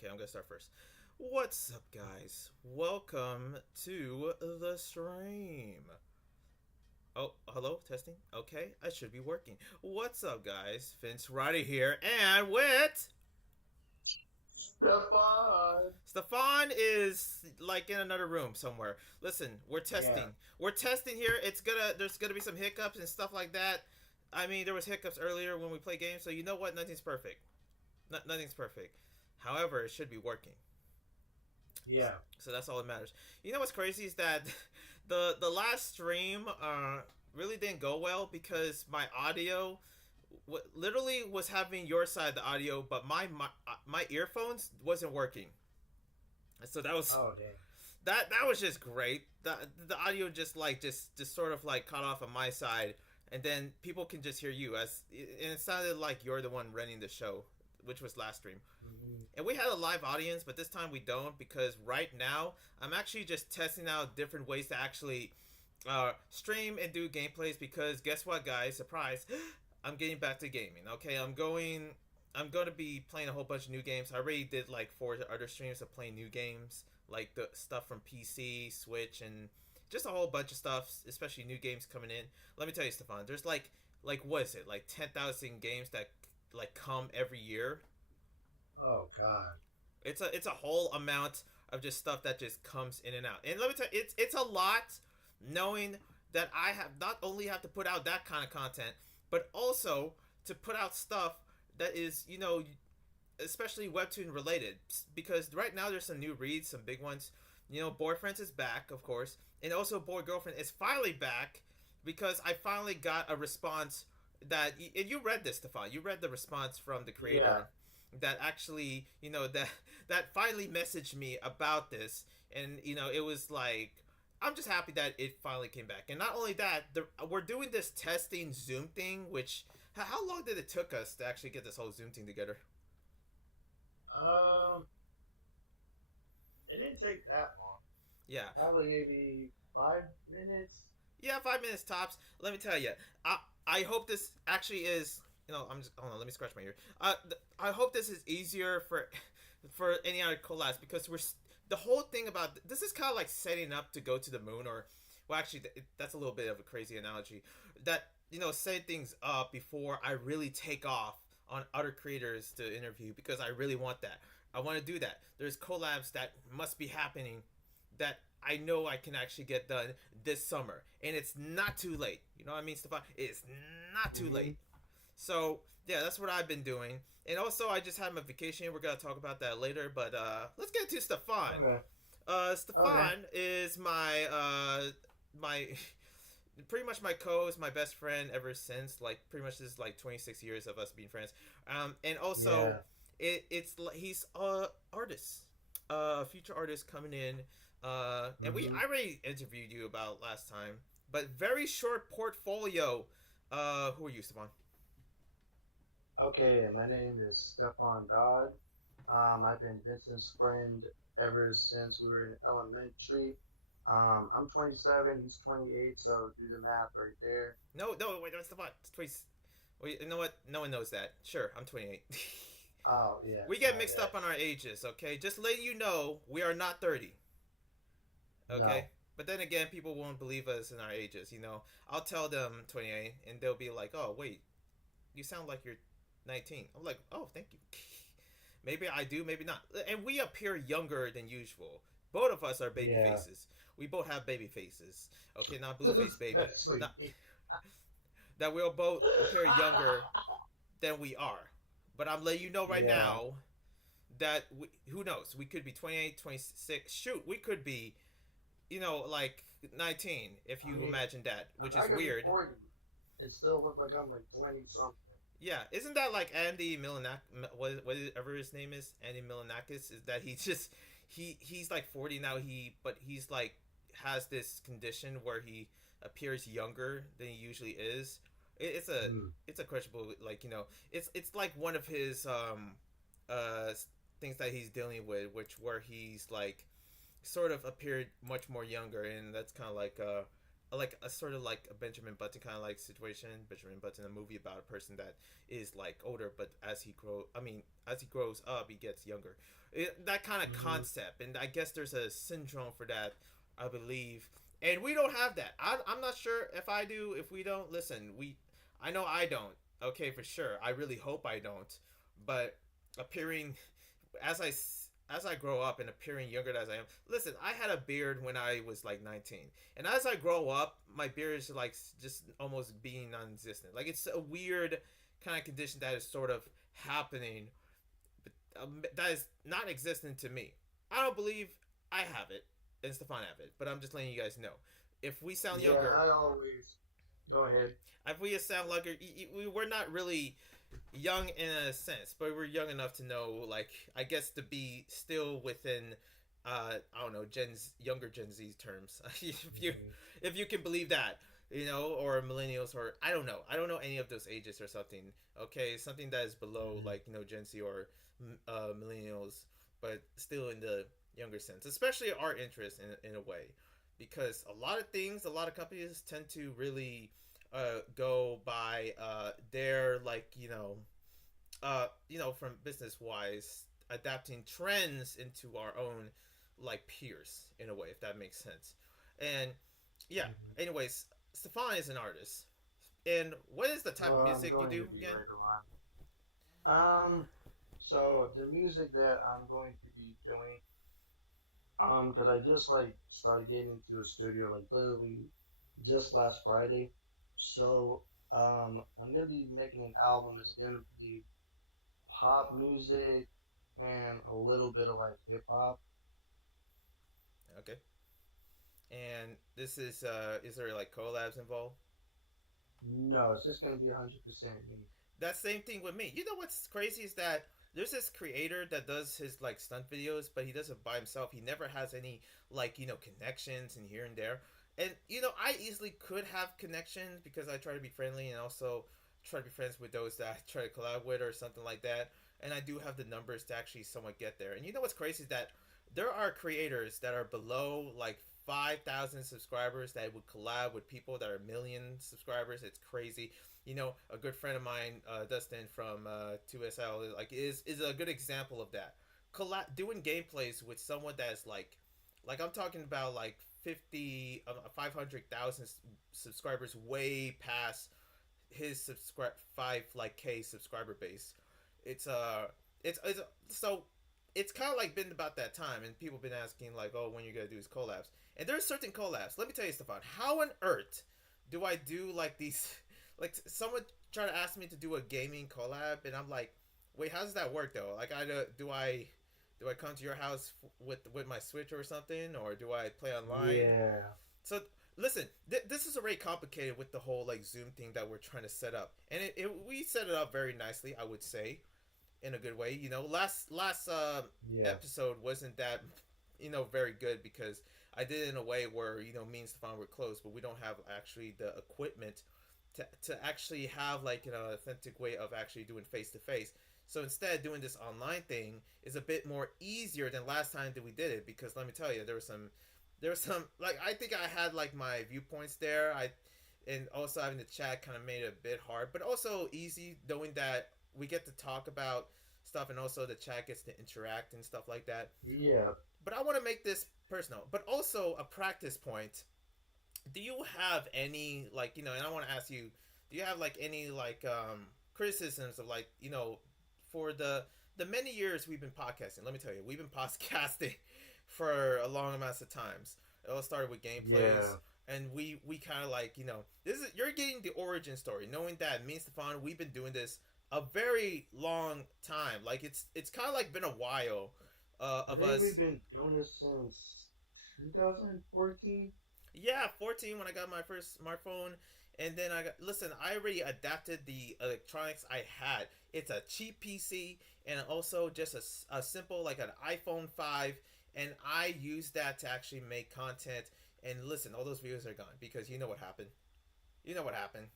Okay, I'm gonna start first. What's up, guys? Welcome to the stream. Oh, hello, testing. Okay, I should be working. What's up, guys? Vince Roddy here, and with Stefan. Stefan is like in another room somewhere. Listen, we're Yeah. testing. We're testing here. There's gonna be some hiccups and stuff like that. I mean, there was hiccups earlier when we play games, so you know what? Nothing's perfect. Nothing's perfect. However, it should be working. Yeah. So that's all that matters. You know what's crazy is that the last stream really didn't go well because my audio literally was having your side of the audio, but my earphones wasn't working. So that was Oh, damn. that was just great. The audio just sort of like cut off on my side, and then people can just hear you and it sounded like you're the one running the show, which was last stream. Mhm. And we had a live audience, but this time we don't because right now I'm actually just testing out different ways to actually stream and do gameplays. Because guess what, guys? Surprise! I'm getting back to gaming. Okay, I'm going to be playing a whole bunch of new games. I already did like 4 other streams of playing new games, like the stuff from PC, Switch, and just a whole bunch of stuff, especially new games coming in. Let me tell you, Stefan, there's like what is it? Like 10,000 games that like come every year. Oh, God. It's a whole amount of just stuff that just comes in and out. And let me tell you, it's a lot knowing that I have not only have to put out that kind of content, but also to put out stuff that is, especially webtoon related. Because right now there's some new reads, some big ones. Boyfriends is back, of course, and also Boy Girlfriend is finally back because I finally got a response and you read this, Stefan. You read the response from the Yeah. creator that actually, that finally messaged me about this, and it was like I'm just happy that it finally came back. And not only that, we're doing this testing Zoom thing, which how long did it took us to actually get this whole Zoom thing together? Um, it didn't take that long. Yeah, Probably maybe 5 minutes. yeah, 5 minutes tops. Let me tell you, I hope this actually is. I'm just hold on. Let me scratch my ear. I hope this is easier for any other collabs because the whole thing about this is kind of like setting up to go to the moon, or well, actually, that's a little bit of a crazy analogy. That set things up before I really take off on other creators to interview because I really want that. I want to do that. There's collabs that must be happening that I know I can actually get done this summer, and it's not too late. You know what I mean, Stefan? It's not too Hmm. late. So yeah, that's what I've been doing. And also, I just had my vacation. We're gonna talk about that later. But let's get to Stefan. Okay. Okay. Stefan is my pretty much my co-host, my best friend ever since. Like pretty much this is like 26 years of us being friends. And also, Yeah. he's artist, future artist coming in. And Hmm. I already interviewed you about last time, but very short portfolio. Who are you, Stefan? Okay, my name is Stefan Dodd. I've been Vincent's friend ever since we were in elementary. I'm 27, he's 28, so do the math right there. No, wait, that's Stefan. It's 20. Wait, you know what? No one knows that. Sure, I'm 28. Oh, yeah, We get my mixed bad. up on our ages, okay? Just letting you know, we are not 30, okay? No. But then again, people won't believe us in our ages, you know? I'll tell them 28, and they'll be like, oh, wait, you sound like you're 19. I'm like, oh, thank you. Maybe I do, maybe not. And we appear younger than usual. Both of us are baby Yeah. faces. We both have baby faces. Okay, not blue face baby. Especially Not me. that we'll both appear younger than we are. But I'm letting you know right Yeah. now that who knows? We could be 28, 26. Shoot, we could be, like 19 if I you mean, imagine that, which I is could be weird. 40 and still look like I'm like 20 something. Yeah, isn't that like Andy Milanak? Whatever his name is, Andy Milanakis. Is that he's like 40 now. But he's like has this condition where he appears younger than he usually is. It's a Mm. it's a questionable, like it's like one of his uh things that he's dealing with, which where he's like sort of appeared much more younger, and that's kind of like like a sort of like a Benjamin Button kind of like situation. Benjamin Button, a movie about a person that is like older, but as he grows up, he gets younger. That kind of Hmm. concept, and I guess there's a syndrome for that, I believe. And we don't have that. I'm not sure if I do. If we don't, listen, I know I don't. Okay, for sure. I really hope I don't. But appearing as I as I grow up and appearing younger as I am. Listen, I had a beard when I was like 19, and as I grow up, my beard is like just almost being non-existent. Like it's a weird kind of condition that is sort of happening, but that is not existent to me. I don't believe I have it, and Stefan have it, but I'm just letting you guys know. If we sound Yeah, younger, I always go ahead. if we sound younger, we're not really young in a sense, but we're young enough to know, like, I guess to be still within, I don't know, younger Gen Z terms, Hmm. if you can believe that, or millennials, or I don't know any of those ages or something. Okay, something that is below, Hmm. like, Gen Z or millennials, but still in the younger sense, especially our interest in a way, because a lot of things, a lot of companies tend to really go by their like from business wise adapting trends into our own like peers in a way, if that makes sense. And yeah, Hmm. anyways, Stefan is an artist. And what is the type of Well, I'm music you going do to be again? right around. So the music that I'm going to be doing, because I just like started getting into a studio like literally just last Friday. So, I'm gonna be making an album. It's gonna be pop music and a little bit of like hip hop. Okay. And this is there like collabs involved? No, it's just gonna be 100% me. That same thing with me. You know what's crazy is that there's this creator that does his like stunt videos, but he does it by himself. He never has any like connections and here and there. And I easily could have connections because I try to be friendly and also try to be friends with those that I try to collab with or something like that. And I do have the numbers to actually somewhat get there. And you know what's crazy is that there are creators that are below like 5,000 subscribers that would collab with people that are million subscribers. It's crazy. A good friend of mine, Dustin from 2SL, like is a good example of that. Doing gameplays with someone that's like I'm talking about like 500,000 subscribers, way past his subscribe 5 K subscriber base. It's it's so it's kind of like been about that time, and people been asking like, oh, when you gonna do these collabs? And there's certain collabs. Let me tell you, Stefan, how on earth do I do like these? Like someone try to ask me to do a gaming collab, and I'm like, wait, how does that work though? Like, do I come to your house with my Switch or something, or do I play online? Yeah, So listen, this is already complicated with the whole like Zoom thing that we're trying to set up, and we set it up very nicely, I would say, in a good way. Last yeah, episode wasn't that very good because I did it in a way where me and Stefan were close, but we don't have actually the equipment to actually have like an authentic way of actually doing face to face. So instead, doing this online thing is a bit more easier than last time that we did it because let me tell you, there was some like I think I had like my viewpoints there. And also having the chat kind of made it a bit hard, but also easy knowing that we get to talk about stuff and also the chat gets to interact and stuff like that. yeah. But I want to make this personal, but also a practice point. Do you have any like and I want to ask you, do you have like any like criticisms of like for the many years we've been podcasting? Let me tell you, we've been podcasting for a long amounts of times. It all started with gameplays, Yeah, and we kind of like this is you're getting the origin story, knowing that me and Stefan we've been doing this a very long time. Like it's kind of like been a while I of think we've us. been doing this since 2014. Yeah, 14 when I got my first smartphone. And then listen, I already adapted the electronics I had. It's a cheap PC and also just a simple, like an iPhone 5. And I used that to actually make content. And listen, all those videos are gone because you know what happened. You know what happened.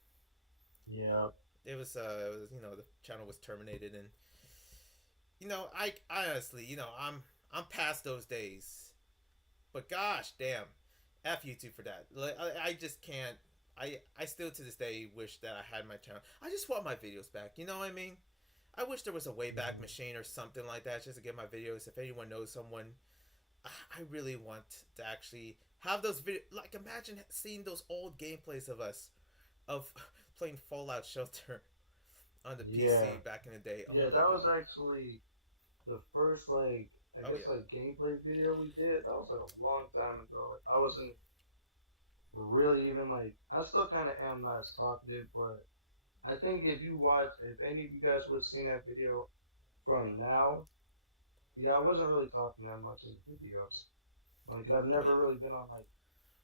Yeah, The channel was terminated. And, I honestly, I'm past those days. But gosh damn. F YouTube for that. Like, I just can't. I still to this day wish that I had my channel. I just want my videos back. You know what I mean? I wish there was a Wayback Mhm. Machine or something like that just to get my videos. If anyone knows someone, I really want to actually have those videos. Like, imagine seeing those old gameplays of us of playing Fallout Shelter on the Yeah, PC back in the day. Oh yeah, my that was god. actually the first like I Oh guess yeah. like gameplay video we did. That was like a long time ago. Like I wasn't really even like I still kind of am not as talkative, but I think if you watch, if any of you guys would have seen that video from now, yeah, I wasn't really talking that much in the videos. Like I've Oh never yeah. really been on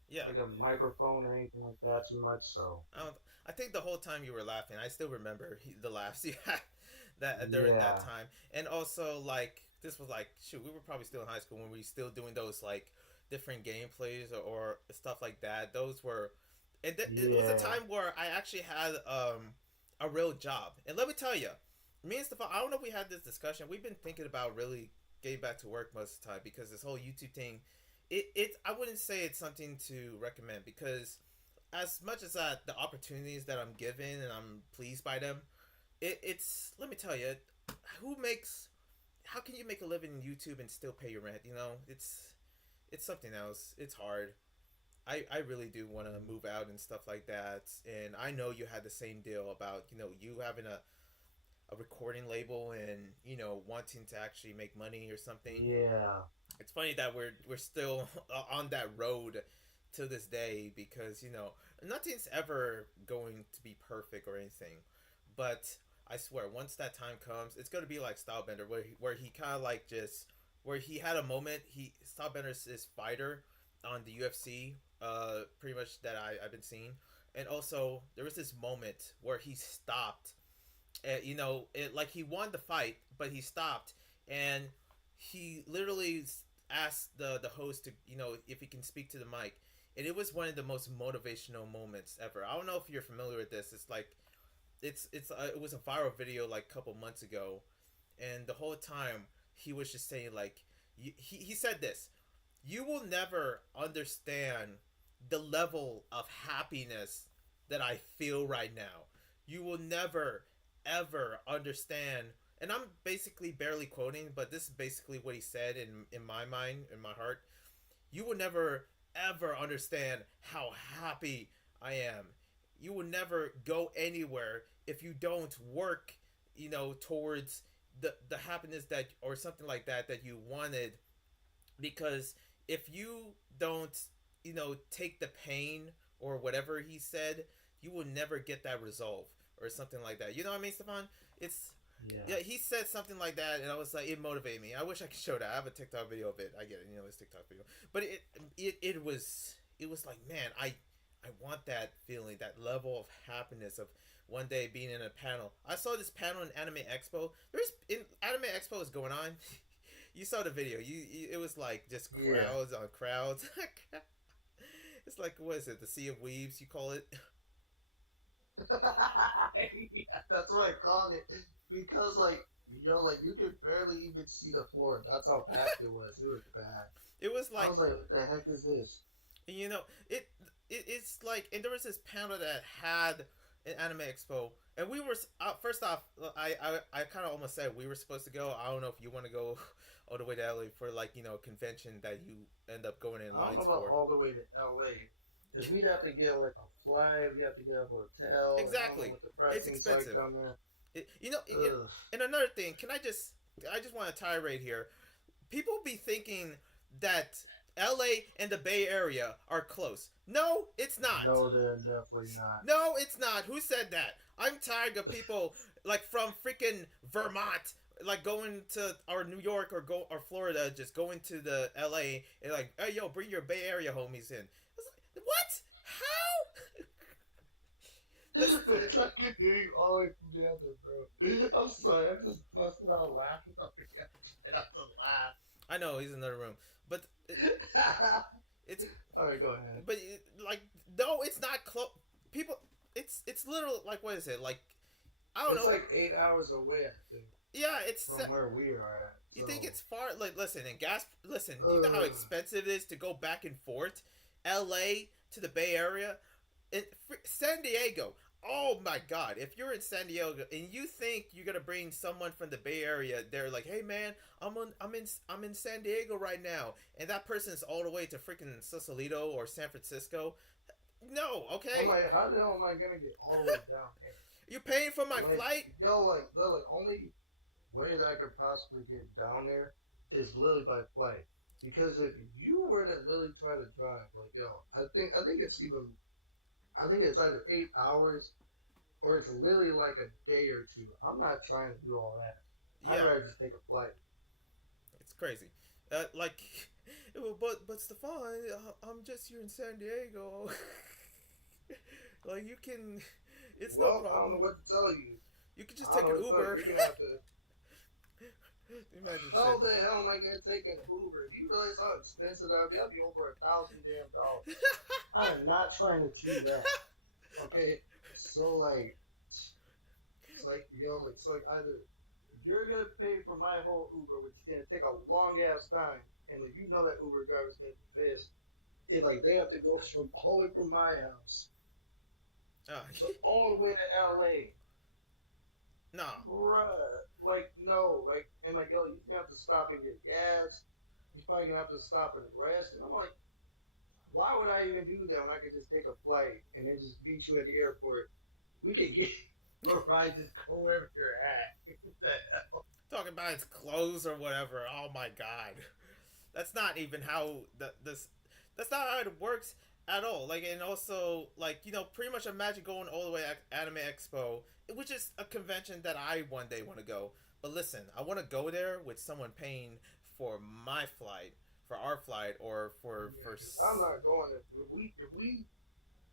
Yeah. like a microphone or anything like that too much. So I don't. I think the whole time you were laughing, I still remember the laughs you had that during that yeah, time, and also like this was like shoot, we were probably still in high school when we were still doing those like different gameplays or stuff like that. Those were, and it was a yeah, time where I actually had a real job, and let me tell you, me and Stefan, I don't know if we had this discussion. We've been thinking about really getting back to work most of the time because this whole YouTube thing, it I wouldn't say it's something to recommend because as much as the opportunities that I'm given and I'm pleased by them, it's let me tell you, who makes how can you make a living in YouTube and still pay your rent? You know, it's something else. It's hard. I really do want to move out and stuff like that. And I know you had the same deal about you having a recording label and wanting to actually make money or something. yeah, It's funny that we're still on that road to this day because nothing's ever going to be perfect or anything, but I swear once that time comes, it's gonna be like Stylebender where he kind of like just where he had a moment. Stylebender's his fighter on the UFC, pretty much that I've been seeing, and also there was this moment where he stopped it like he won the fight, but he stopped and he literally asked the host to if he can speak to the mic, and it was one of the most motivational moments ever. I don't know if you're familiar with this. It's like it was a viral video like a couple months ago, and the whole time he was just saying like he said this: you will never understand the level of happiness that I feel right now. You will never ever understand. And I'm basically barely quoting, but this is basically what he said in my mind, in my heart. You will never ever understand how happy I am. You will never go anywhere if you don't work, towards the happiness that or something like that you wanted, because if you don't take the pain or whatever he said, you will never get that resolve or something like that. You know what I mean, Stefan? It's yeah. yeah, he said something like that, and I was like, it motivated me. I wish I could show that. I have a TikTok video of it. I get it, it's TikTok video, but it was like, man, I want that feeling, that level of happiness of one day being in a panel. I saw this panel in Anime Expo. There's in Anime Expo is going on. You saw the video. It was like just Yeah. crowds on crowds. It's like what is it? The Sea of Weaves, you call it? Yeah, that's what I called it because like you could barely even see the floor. That's how packed it was. It was bad. It was I like was like, what the heck is this? you know it, it's like, and there was this panel that had an Anime Expo, and we were first off, I kind of almost said we were supposed to go. I don't know if you want to go all the way to LA for like a convention that you end up going in I don't know lines about for. all the way to LA because we'd have to get like a flight. We have to get a hotel. And I don't know Exactly, what the it's pricing's like expensive. down there. Ugh. And another thing, I just want to tirade here. People be thinking that LA and the Bay Area are close. No, it's not. No, they're definitely not. No, it's not. Who said that? I'm tired of people like from freaking Vermont, like going to or New York or Florida, just going to the LA and like, hey yo, bring your Bay Area homies in. I was like, what? How? That's It's like I can hear you all the way from down there, bro. I'm sorry, I'm just busting out laughing over here. And I have to laugh. I know he's in another room, but it's All right, go ahead. like no, it's not close. People, it's literal. Like what is it? Like I don't It's know. like 8 hours away, I think, Yeah, it's from where we are at. you think So, it's far? Like listen, and gas. Listen, do you know how ugh. expensive it is to go back and forth? LA to the Bay Area, in San Diego. Oh my God! If you're in San Diego and you think you're gonna bring someone from the Bay Area, they're like, "Hey man, I'm in San Diego right now," and that person's all the way to freaking Sausalito or San Francisco. No, I'm okay. like, how the hell am I gonna get all the way down here? You're paying for my Like, flight. yo, like, the like, only way that I could possibly get down there is literally by flight. Because if you were to really try to drive, like, yo, I think it's even, I think it's either 8 hours or it's literally like a day or two. I'm not trying to do all that. I'd Yeah, rather just take a flight. it's crazy. Like, but Stefan, I'm just here in San Diego. Like you can, it's no Well, I don't problem. know what to tell you. You can just I don't take know an what to tell you. Uber. You're gonna have to. Imagine How shit. the hell am I gonna take an Uber? Do you realize how expensive that would be? That'd be over $1,000 damn. I am not trying to do that. Okay, so like, it's like so like either you're gonna pay for my whole Uber, which is gonna take a long ass time, and like that Uber driver's gonna be pissed if like they have to go from all the way from my house uh, to all the way to LA. no, Bruh, like no, like and like yo, you have to stop and get gas. He's probably gonna have to stop and rest, and I'm like, why would I even do that when I could just take a flight and then just meet you at the airport? We could get a ride, just go wherever you're at. What the hell? talking about his clothes or whatever. Oh my God, that's not even how this. That's not how it works at all. Like and also like pretty much imagine going all the way to Anime Expo, which is a convention that I one day want to go. But listen, I want to go there with someone paying for my flight, for our flight, or Yeah, because I'm not going. If we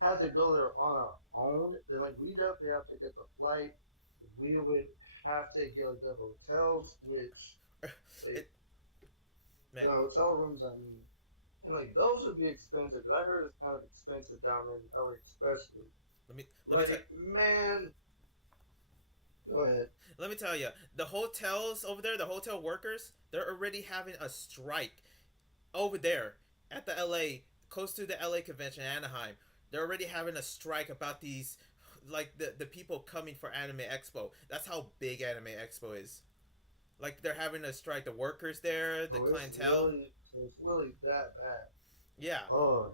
had to go there on our own, then like we definitely have to get the flight. We would have to get like the hotels, which like it man. the hotel rooms. I mean, and like those would be expensive. 'Cause I heard it's kind of expensive down in LA, especially. Let me tell Like man, go ahead. let me tell you, the hotels over there, the hotel workers, they're already having a strike over there at the LA, close to the LA convention, Anaheim. They're already having a strike about these, like the people coming for Anime Expo. That's how big Anime Expo is. Like they're having a strike. The workers there, the clientele. It's really that bad. Yeah, Oh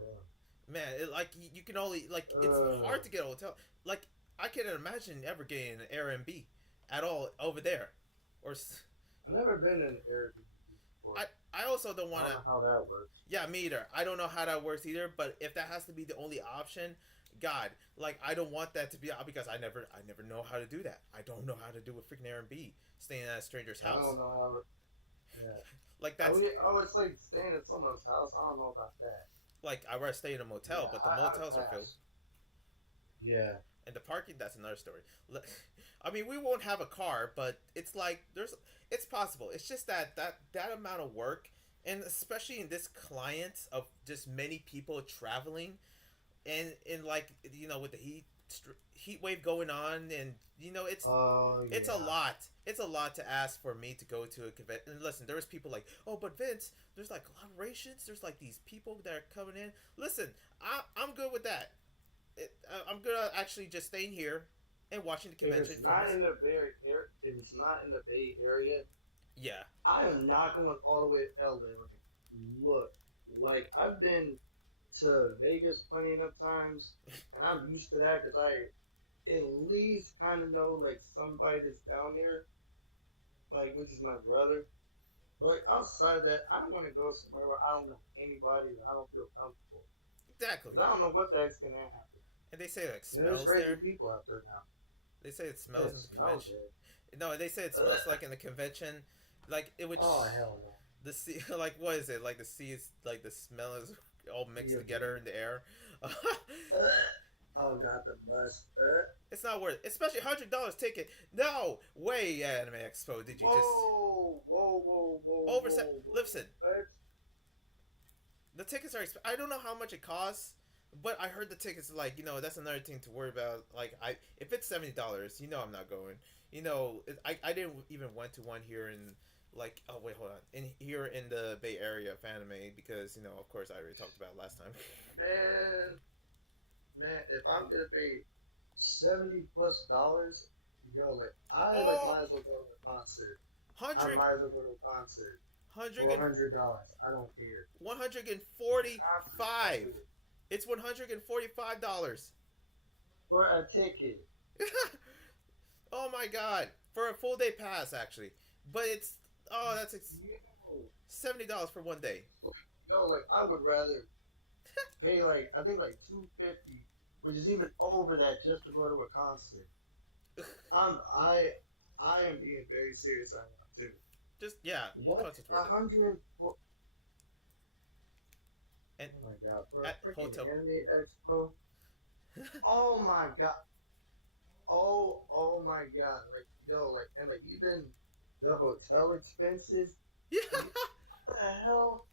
man. Like you can only like yeah. it's hard to get a hotel. Like I can't imagine ever getting an Airbnb at all over there, or I've never been in Airbnb before. I I also don't I want don't to. know how that works. Yeah, me either. I don't know how that works either. But if that has to be the only option, God, like I don't want that to be because I never know how to do that. I don't know how to do a freaking Airbnb staying at a stranger's I house. don't know how. Yeah. Like Oh, that's yeah, oh, it's like staying at someone's house. I don't know about that. like I rather stay in a motel, Yeah, but the I'd motels are filled, pass. Yeah. and the parking that's another story. I mean, we won't have a car, but it's like it's possible. It's just that amount of work, and especially in this client of just many people traveling, and in like with the heat wave going on, and Oh it's a yeah. lot. It's a lot to ask for me to go to a convention. And listen, there was people like, oh, but Vince, there's like collaborations. There's like these people that are coming in. Listen, I'm good with that. I'm good at actually just staying here and watching the If convention it's from not us. in the Bay Area, if it's not in the Bay Area, Yeah, I am not going all the way to LA. Like, look, like I've been to Vegas plenty enough times, and I'm used to that because I at least kind of know like somebody that's down there, like which is my brother. But like outside that, I don't want to go somewhere where I don't know anybody and I don't feel comfortable exactly. because I don't know what the heck's gonna happen. And they say like There's smells crazy there. people out there now. They say it Yeah, smells it in the smells convention. good. No, they say it smells like in the convention, like it would. Oh hell no. The sea, like what is it? Like the sea is like the smell is all mixed Yeah. together in the air. Oh god, the bus. It's not worth, especially $100 ticket. No way, Anime Expo. Did you just Whoa, overset? whoa. Listen, What? the tickets are. I don't know how much it costs, but I heard the tickets like that's another thing to worry about. Like if it's $70, I'm not going. I didn't even went to one here Like, oh wait, hold on. In here in the Bay Area of anime, because of course, I already talked about it last time. Man, man, if I'm gonna pay $70+ yo, like I like Oh, might as well go to a concert. I hundred, might as well go to a concert hundred for and $100. I don't care. 145. I'm do it It's $145. for a ticket. Oh my god, for a full day pass actually, but it's oh that's Yo, $70 for one day. like, yo, like I would rather pay like I think like 250, which is even over that just to go to a concert. I'm I am being very serious right now too. Just yeah, What concert's a worth it. hundred? Oh And my god, for a at freaking hotel, anime expo! Oh my god! Oh my god! Like yo, like and like even the hotel expenses. yeah, What the hell,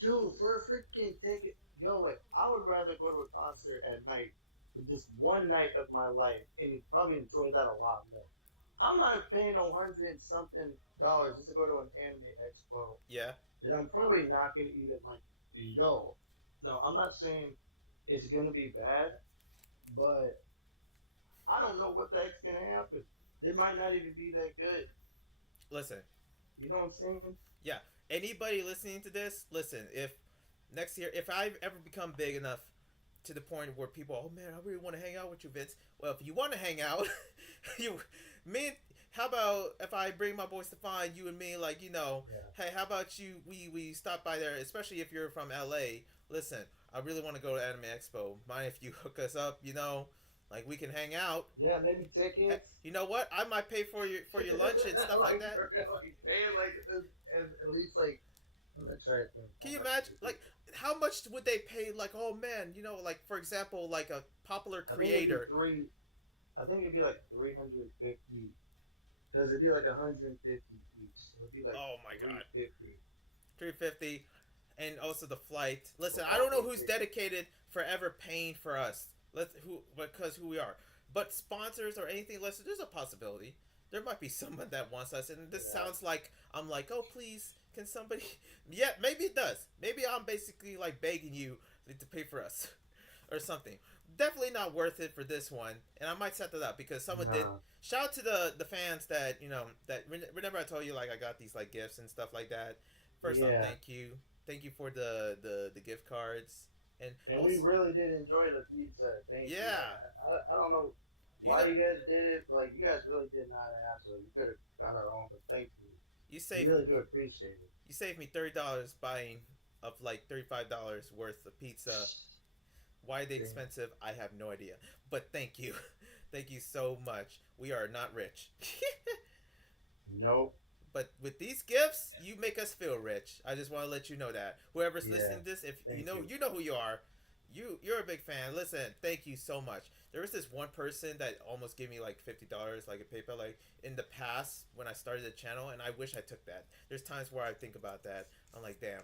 dude? For a freaking ticket, yo, like I would rather go to a concert at night for just one night of my life and probably enjoy that a lot more. I'm not paying no hundred and something dollars just to go to an anime expo. yeah. And I'm probably not gonna even like yo. No, I'm not saying it's gonna be bad, but I don't know what the heck's gonna happen. It might not even be that good. Listen, You know what I'm saying? yeah. Anybody listening to this, listen. If next year, if I ever become big enough to the point where people, oh man, I really want to hang out with you, Vince. Well, if you want to hang out, you, me, how about if I bring my boy Stefan, you and me, like Yeah. hey, how about you? We stop by there, especially if you're from LA. Listen, I really want to go to Anime Expo. Mind if you hook us up? Like we can hang out. Yeah, maybe Hey, tickets. you know what? I might pay for your lunch and stuff like Like, that. like paying like at least like I'm gonna try to think Can how you much imagine? it would Like, how much would they pay? Like, oh man, like for example, like a popular I think it'd be creator. three. I think it'd be like 350 because it'd be like 150 each. So it'd be like Oh my god, 350 350, and also the flight. for Listen, I all don't know the who's tickets. dedicated forever paying for us. Let's who because who we are, but sponsors or anything less. There's a possibility. There might be someone that wants us, and this Yeah. sounds like I'm like, oh please, can somebody? Yeah, maybe it does. Maybe I'm basically like begging you to pay for us, or something. Definitely not worth it for this one, and I might set that up because someone did. Nah. Shout out to the fans that that remember I told you like I got these like gifts and stuff like that. First off, Yeah. thank you for the gift cards, and And we also really did enjoy the pizza. Thank you. yeah, I don't know you why know you guys did it. Like you guys really did not have to. You could have got our own, but thank you. you We saved really do appreciate it. you saved me $30 buying of like $35 worth of pizza. Why they Damn. expensive? I have no idea, but thank you, thank you so much. We are not rich. Nope. But with these gifts, you make us feel rich. I just want to let you know that whoever's Yeah. listening to this, if Thank you. you know who you are. You're a big fan. Listen, thank you so much. There was this one person that almost gave me like $50, like a PayPal, like in the past when I started the channel, and I wish I took that. There's times where I think about that. I'm like, damn.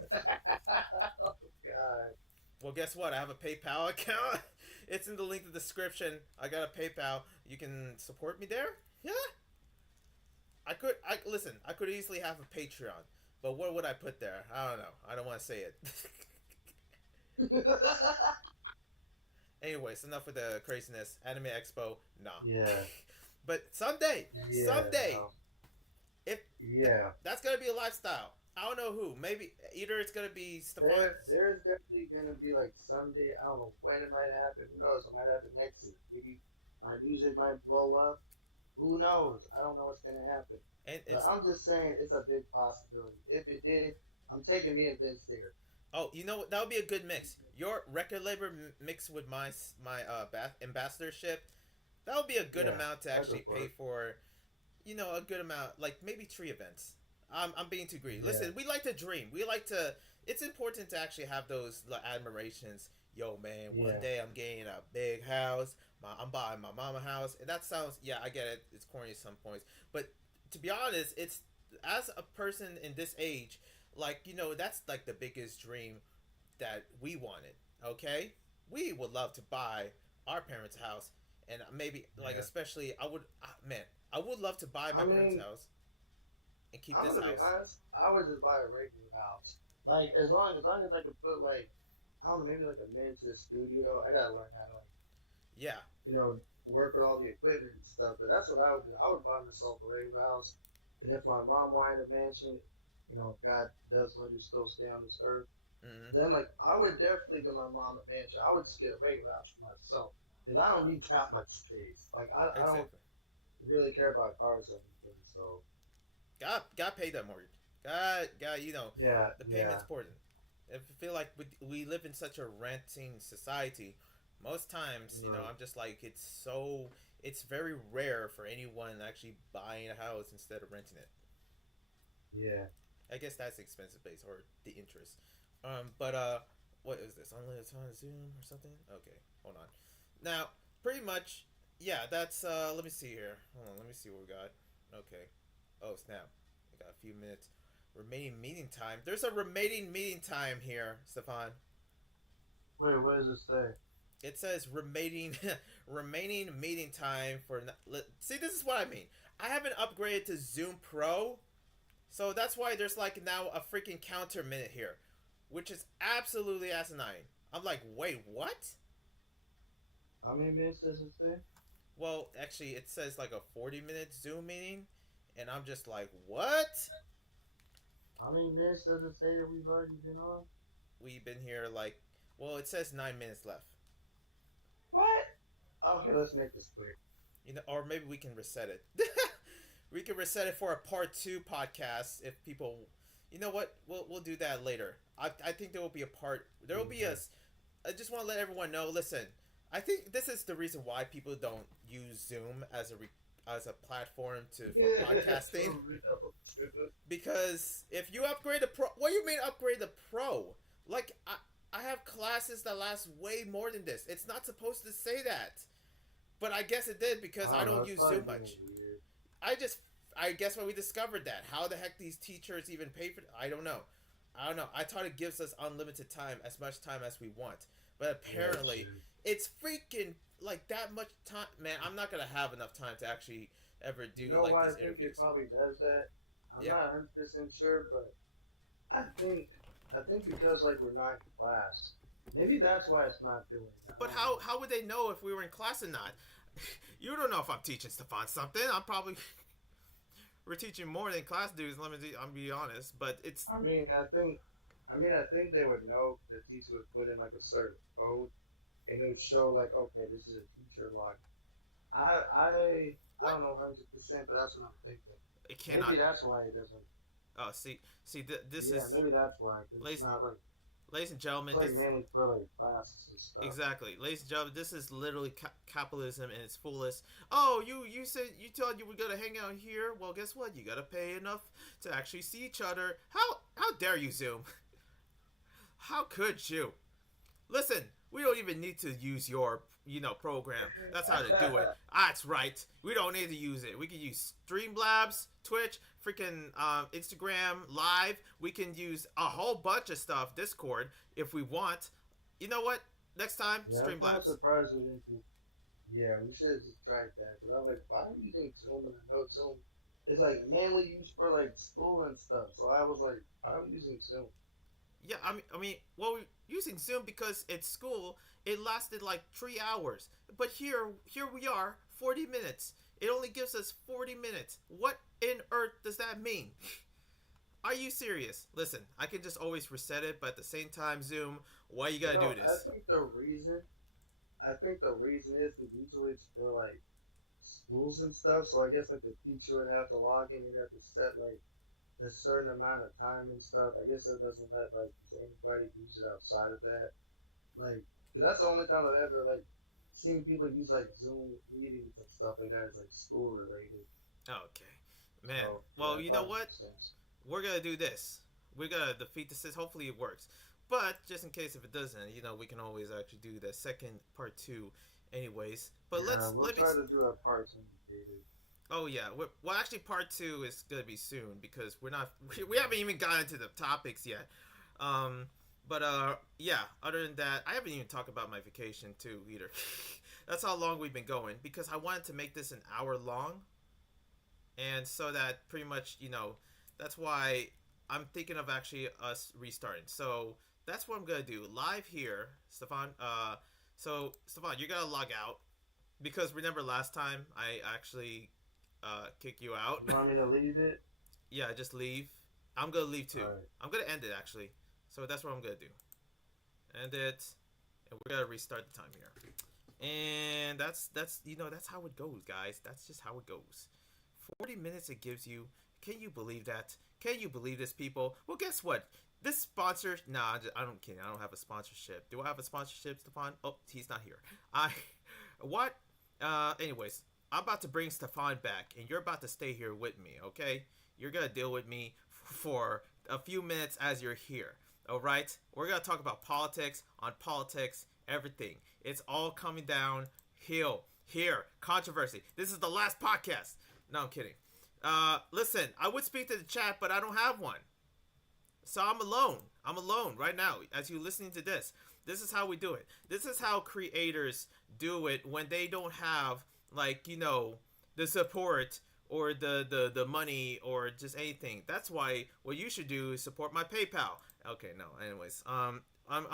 Oh God. Well, guess what? I have a PayPal account. It's in the link in the description. I got a PayPal. You can support me there. Yeah, I could. I listen. I could easily have a Patreon, but what would I put there? I don't know. I don't want to say it. Anyways, enough with the craziness. Anime Expo, nah. Yeah. But someday, Yeah. someday, No. if Yeah. that's gonna be a lifestyle. I don't know who. Maybe either it's gonna be Stefan. There's definitely gonna be like someday. I don't know when it might happen. Who knows? It might happen next year. Maybe my music might blow up. Who knows? I don't know what's gonna happen. And But it's I'm just saying it's a big possibility. If it did, I'm taking me and Vince there. oh, you know what? That would be a good mix. Your record label mixed with my ambassadorship. That would be a good Yeah, amount to I go actually for pay it. for. A good amount, like maybe 3 events. I'm being too greedy. Yeah, Listen, we like to dream. We like to. It's important to actually have those admirations. Yo, man, one yeah, day I'm getting a big house. I'm buying my mama house, and that sounds. Yeah, I get it. It's corny at some points, but to be honest, it's as a person in this age, like that's like the biggest dream that we wanted. Okay, we would love to buy our parents' house, and maybe like yeah. especially I would man, I would love to buy my I parents' mean, house. and keep I'm this gonna be house. honest. I would just buy a regular house. Like as long as I could put like I don't know maybe like a minute to the studio. I gotta learn how to like Yeah, work with all the equipment and stuff. But that's what I would do. I would buy myself a regular house, and if my mom wanted a mansion, if God does let her still stay on this earth, mm-hmm. then like I would definitely give my mom a mansion. I would just get a regular house for myself because I don't need that much space. Like I don't Exactly. really care about cars or anything. So Got pay that mortgage. Got yeah, the payment's yeah, important. If I feel like we live in such a renting society, most times right, I'm just like it's very rare for anyone actually buying a house instead of renting it. yeah. I guess that's the expensive base or the interest. But what is this? Unlimited time Zoom or something? Okay, hold on. Now, pretty much, yeah. That's Let me see here. Hold on. Let me see what we got. Okay. Oh snap! We got a few minutes. Remaining meeting time. There's a remaining meeting time here, Stefan. Wait, what does it say? It says remaining remaining meeting time for. See, this is what I mean. I haven't upgraded to Zoom Pro, so that's why there's like now a freaking counter minute here, which is absolutely asinine. I'm like, wait, what? How many minutes does it say? Well, actually, it says like a 40-minute Zoom meeting, and I'm just like, what? How many minutes does it say that we've already been on? We've been here like, well, it says 9 minutes left. What? Okay, let's make this quick. Or maybe we can reset it. We can reset it for a part two podcast if people. You know what? We'll do that later. I think there will be a part. There will be a. Okay. I just want to let everyone know. Listen, I think this is the reason why people don't use Zoom as a platform for Yeah, podcasting. for real. Because if you upgrade the pro, what do you mean upgrade the pro? Like I have classes that last way more than this. It's not supposed to say that, but I guess it did because I I don't know. don't It's use probably Zoom being much. weird. I just I guess when we discovered that, how the heck these teachers even pay for it, I don't know. I don't know. I thought it gives us unlimited time, as much time as we want, but Yeah, apparently true. it's freaking like that much time. Man, I'm not gonna have enough time to actually ever You do know like why I these think it interviews. probably does that? I'm Yeah, not 100% sure, but I think I think because like we're not in class, maybe that's why it's not doing it. I but don't know. how would they know if we were in class or not? You don't know if I'm teaching Stefan something. I'm probably we're teaching more than class dudes. I'm be honest, but it's I mean, I think they would know the teacher would put in like a certain code, and it would show like, okay, this is a teacher log. I what don't know 100%, but that's what I'm thinking. it Maybe cannot. that's why it doesn't. Oh, this Yeah, is maybe that's why, because it's ladies, not like ladies and it's gentlemen. like This mainly for like classes and stuff. exactly, ladies and gentlemen. This is literally capitalism in its fullest. Oh, you said you thought you were gonna hang out here. Well, guess what? You gotta pay enough to actually see each other. How dare you, Zoom? How could you? Listen, we don't even need to use your program. That's how to do it. That's right. We don't need to use it. We can use Streamlabs, Twitch, freaking Instagram Live. We can use a whole bunch of stuff. Discord if we want. You know what? Next time, Yeah, I'm kind of Streamlabs. surprised we didn't do. Yeah, we should have just tried that. Because I was like, why are you using Zoom? And I know Zoom is like mainly used for like school and stuff. So I was like, I'm using Zoom. Yeah, well, we're using Zoom because at school it lasted like 3 hours, but here we are, 40 minutes. It only gives us 40 minutes. What in earth does that mean? Are you serious? Listen, I can just always reset it, but at the same time, Zoom, why you gotta do I this? think the reason is because usually it's for like schools and stuff. So I guess like the teacher would have to log in. You'd have to set like a certain amount of time and stuff. I guess it doesn't let like anybody use it outside of that. Like, 'cause that's the only time I've ever like seen people use like Zoom meetings and stuff like that. It's like school related. Okay, man. So yeah, Well, it you know probably what? makes sense. We're gonna do this. We're gonna defeat the system. Hopefully, it works. But just in case if it doesn't, we can always actually do the second part two, anyways. But Yeah, let's we'll let me. try to do our parts indicated. Oh yeah. Well, actually, part two is gonna be soon because we're not. We haven't even gotten to the topics yet. Um, but yeah. Other than that, I haven't even talked about my vacation too either. That's how long we've been going because I wanted to make this an hour long, and so that pretty much That's why I'm thinking of actually us restarting. So that's what I'm gonna do live here, Stefan. So Stefan, you gotta log out because remember last time I actually kick you out. You want me to leave it? Yeah, just leave. I'm gonna leave All too. right. I'm gonna end it actually. So that's what I'm gonna do. End it, and we're gonna restart the time here. And that's that's how it goes, guys. That's just how it goes. 40 minutes it gives you. Can you believe that? Can you believe this, people? Well, guess what? This sponsor, nah, I don't kidding. I don't have a sponsorship. Do I have a sponsorship, Stefan? Oh, he's not here. I, what? Anyways, I'm about to bring Stefan back, and you're about to stay here with me, okay? You're gonna deal with me for a few minutes as you're here. All right, we're gonna talk about politics, on politics, everything. It's all coming down hill here. Controversy. This is the last podcast. No, I'm kidding. Listen, I would speak to the chat, but I don't have one. So I'm alone. I'm alone right now as you listening to this. This is how we do it. This is how creators do it when they don't have like, the support or the money or just anything. That's why what you should do is support my PayPal. Okay, no. Anyways, I'm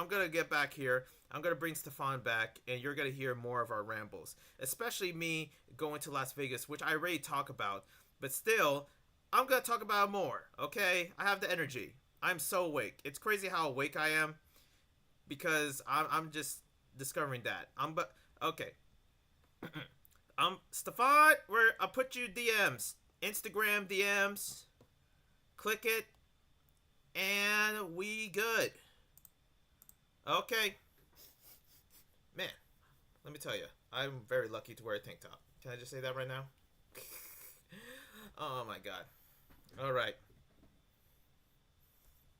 gonna get back here. I'm gonna bring Stefan back, and you're gonna hear more of our rambles, especially me going to Las Vegas, which I already talk about. But still, I'm gonna talk about it more. Okay, I have the energy. I'm so awake. It's crazy how awake I am because I'm just discovering that. But okay. Stefan, where I put you DMs, Instagram DMs. Click it, and we good. Okay, man. Let me tell you, I'm very lucky to wear a tank top. Can I just say that right now? Oh my god. All right.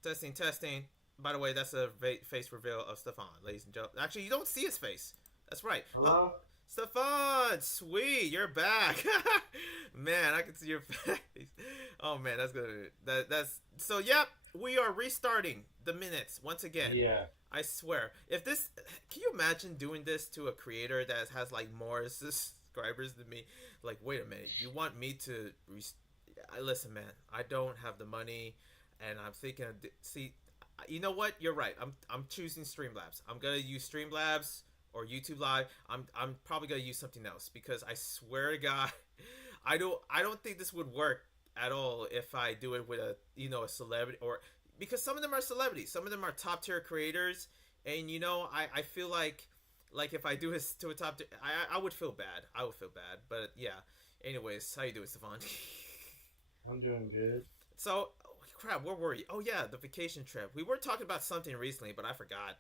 Testing, testing. By the way, that's a face reveal of Stefan, ladies and gentlemen. Actually, you don't see his face. That's right. Hello? Oh, Stefan, sweet, you're back. Man, I can see your face. Oh man, that's good. That's so. Yep, we are restarting the minutes once again. Yeah. I swear. If this, can you imagine doing this to a creator that has like more subscribers than me? Like, wait a minute, you want me to? Listen, man, I don't have the money, and I'm thinking. See, you know what? You're right. I'm choosing Streamlabs. I'm gonna use Streamlabs or YouTube Live. I'm probably gonna use something else because I swear to God, I don't think this would work at all if I do it with a celebrity or because some of them are celebrities, some of them are top tier creators, and I feel like if I do this to a top tier, I would feel bad. I would feel bad, but yeah. Anyways, how you doing, Stefan? I'm doing good. So, crap, where were you? Oh yeah, the vacation trip. We were talking about something recently, but I forgot.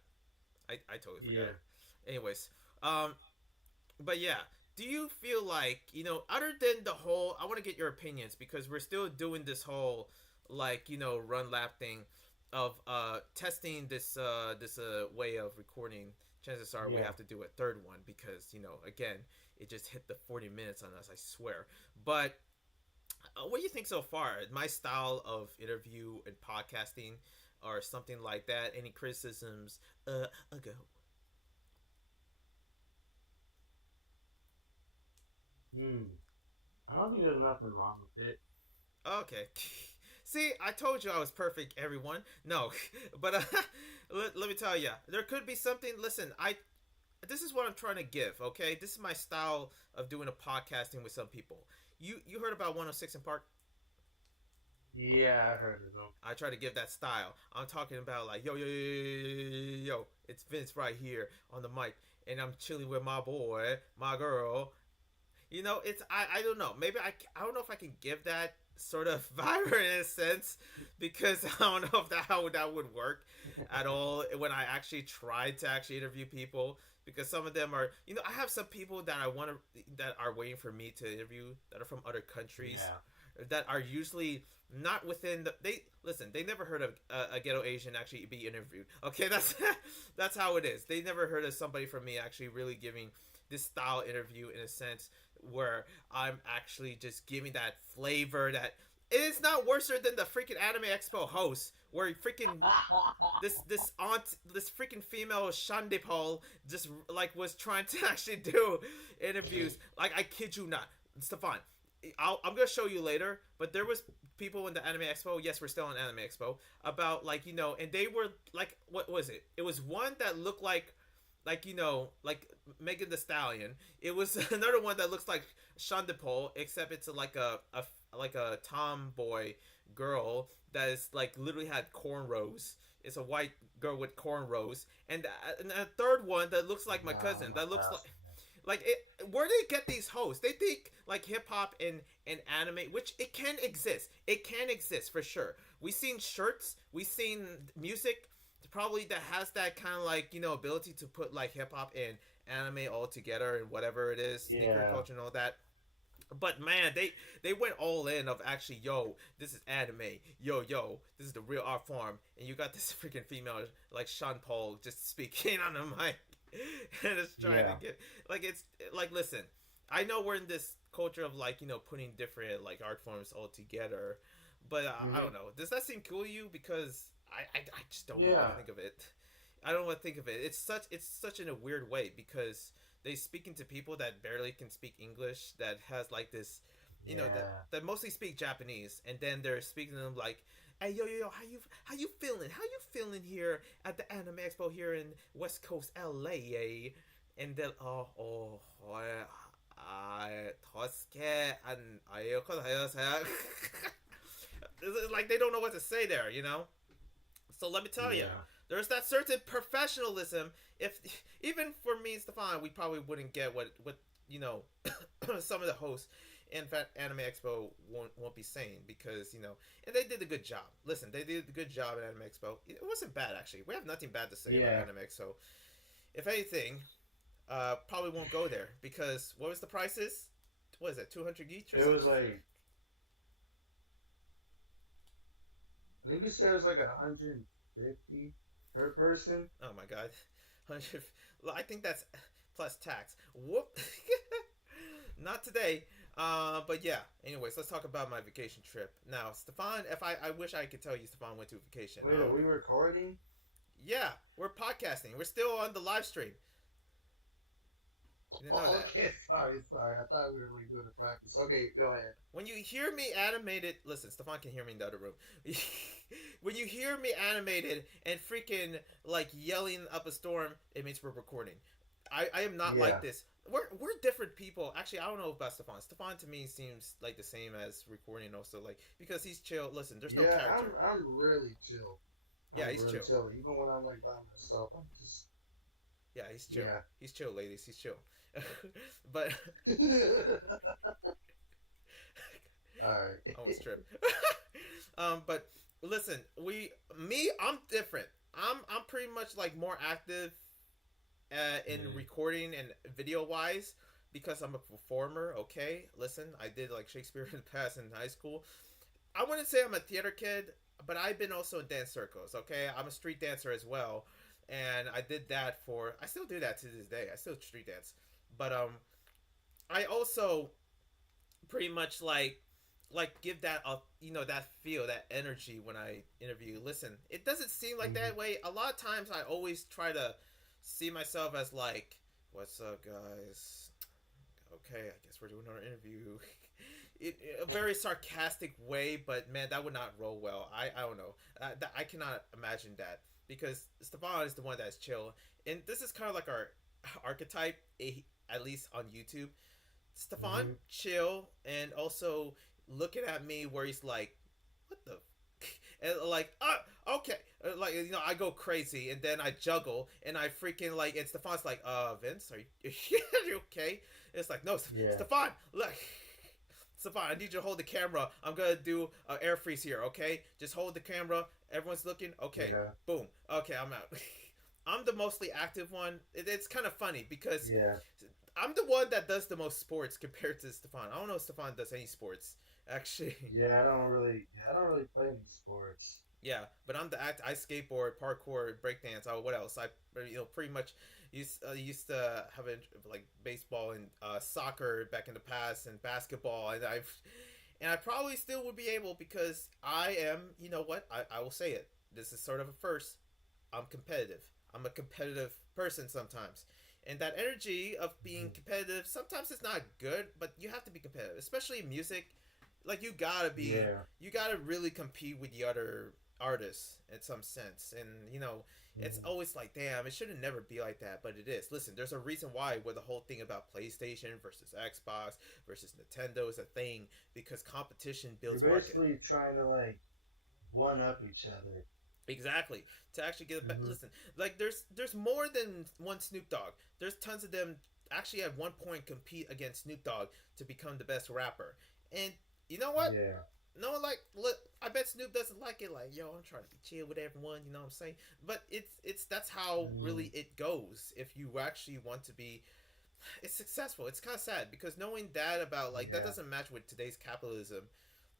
I totally forgot. Yeah. Anyways, but yeah, do you feel like other than the whole? I want to get your opinions because we're still doing this whole run lap thing of testing this way of recording. Chances are we Yeah. have to do a third one because again it just hit the 40 minutes on us. I swear, but. What do you think so far? My style of interview and podcasting, or something like that. Any criticisms? Ago. Hmm. I don't think there's nothing wrong with it. Okay. See, I told you I was perfect, everyone. No, but let me tell you, there could be something. Listen, this is what I'm trying to give. Okay, this is my style of doing a podcasting with some people. You heard about 106 in Park? Yeah, I heard of them. I try to give that style. I'm talking about like yo yo yo yo yo yo yo yo. It's Vince right here on the mic, and I'm chilling with my boy, my girl. It's I don't know. Maybe I don't know if I can give that sort of vibe in a sense because I don't know if how that would work at all when I actually try to actually interview people because some of them are I have some people that I want to that are waiting for me to interview that are from other countries Yeah. that are usually not within they never heard of a ghetto Asian actually be interviewed. Okay, that's that's how it is. They never heard of somebody from me actually really giving this style interview in a sense where I'm actually just giving that flavor that it is not worse than the freaking Anime Expo host where freaking this freaking female Shandipol just like was trying to actually do interviews. Like I kid you not, Stefan. I'm gonna show you later, but there was people in the Anime Expo. Yes, we're still on Anime Expo. About like and they were like, what was it? It was one that looked like like Megan the Stallion. It was another one that looks like Shandipol, except it's like a tomboy girl that is like literally had cornrows. It's a white girl with cornrows, and a third one that looks like my Nah, cousin. I'm not That looks passing it. like it. Where do they get these hosts? They think like hip hop and anime, which it can exist. It can exist for sure. We've seen shirts. We've seen music probably that has that kind of like ability to put like hip hop and anime all together and whatever it is, sneaker Yeah. culture and all that. But man, they went all in of actually, yo, this is anime, yo, this is the real art form, and you got this freaking female like Sean Paul just speaking on the mic, and it's trying to Yeah. get like it's like listen, I know we're in this culture of like putting different like art forms all together, but I Mhm. don't know. Does that seem cool to you? Because I just don't know what to Yeah. think of it. I don't know what to think of it. It's such in a weird way because they speaking to people that barely can speak English that has like this Yeah. that mostly speak Japanese and then they're speaking to them like hey yo how you feeling here at the Anime Expo here in West Coast LA and then I tosuke and it's like they don't know what to say there, so let me tell you, Yeah. there's that certain professionalism. If even for me and Stefan, we probably wouldn't get what you know some of the hosts in fact Anime Expo won't be saying because and they did a good job. Listen, they did a good job at Anime Expo. It wasn't bad actually. We have nothing bad to say about Yeah. Anime Expo. If anything, probably won't go there because what was the prices? What is it, 200 each or It something? was like I think it said it was like 150 per person. Oh my god, 100. Well, I think that's plus tax. Whoop. Not today. But yeah. Anyways, let's talk about my vacation trip. Now, Stefan, if I wish I could tell you Stefan went to vacation. Wait, are we recording? Yeah, we're podcasting. We're still on the live stream. You didn't know Oh, that. okay, sorry. I thought we were like doing a practice. Okay, go ahead. When you hear me animated, listen, Stefan can hear me in the other room. When you hear me animated and freaking like yelling up a storm, it means we're recording. I am not like Yeah. this. We're different people. Actually, I don't know about Stefan. Stefan to me seems like the same as recording also like because he's chill. Listen, there's no Yeah, character. I'm really chill. Yeah, I'm he's really chill. chill. Even when I'm like by myself, I'm just Yeah, he's chill. yeah. He's chill, ladies. He's chill. But All right. almost tripped. But listen, I'm different. I'm pretty much like more active in Mm. recording and video wise because I'm a performer. Okay, listen, I did like Shakespeare in the past in high school. I wouldn't say I'm a theater kid, but I've been also in dance circles. Okay, I'm a street dancer as well, and I did that for. I still do that to this day. I still street dance, but I also pretty much give that that feel that energy when I interview. Listen, it doesn't seem like Mhm. that way. A lot of times I always try to see myself as like, what's up guys, okay, I guess we're doing our interview. A very sarcastic way, but man, that would not roll well. I don't know. I cannot imagine that because Stefan is the one that's chill, and this is kind of like our archetype, at least on YouTube. Stefan Mhm. chill and also looking at me where he's like, what the and like okay like I go crazy and then I juggle and I freaking like and Stefan's like Vince, are you okay? It's like no, Yeah. Stefan, look, Stefan, I need you to hold the camera. I'm gonna do air freeze here, okay? Just hold the camera. Everyone's looking. Okay, Yeah. boom. Okay, I'm out. I'm the mostly active one. It's kind of funny because Yeah. I'm the one that does the most sports compared to Stefan. I don't know if Stefan does any sports actually. I don't really play any sports. Yeah, but I'm the act. I skateboard, parkour, breakdance. Oh, what else? I pretty much used to have like baseball and soccer back in the past and basketball, and I probably still would be able because I am. You know what? I will say it. This is sort of a first. I'm competitive. I'm a competitive person sometimes. And that energy of being Mhm. competitive sometimes it's not good, but you have to be competitive, especially in music. Like Yeah. you gotta really compete with the other artists in some sense. And it's Mhm. always like, damn, it shouldn't never be like that, but it is. Listen, there's a reason why where the whole thing about PlayStation versus Xbox versus Nintendo is a thing, because competition You're builds market. basically trying to like one up each other. Exactly. To actually get a Hmm. listen, like there's more than one Snoop Dogg. There's tons of them actually at one point compete against Snoop Dogg to become the best rapper. And you know what? Yeah. No one like look. I bet Snoop doesn't like it. Like, yo, I'm trying to be chill with everyone. You know what I'm saying? But it's that's how Hmm. really it goes. If you actually want to be, it's successful. It's kind of sad because knowing that about like that Yeah. doesn't match with today's capitalism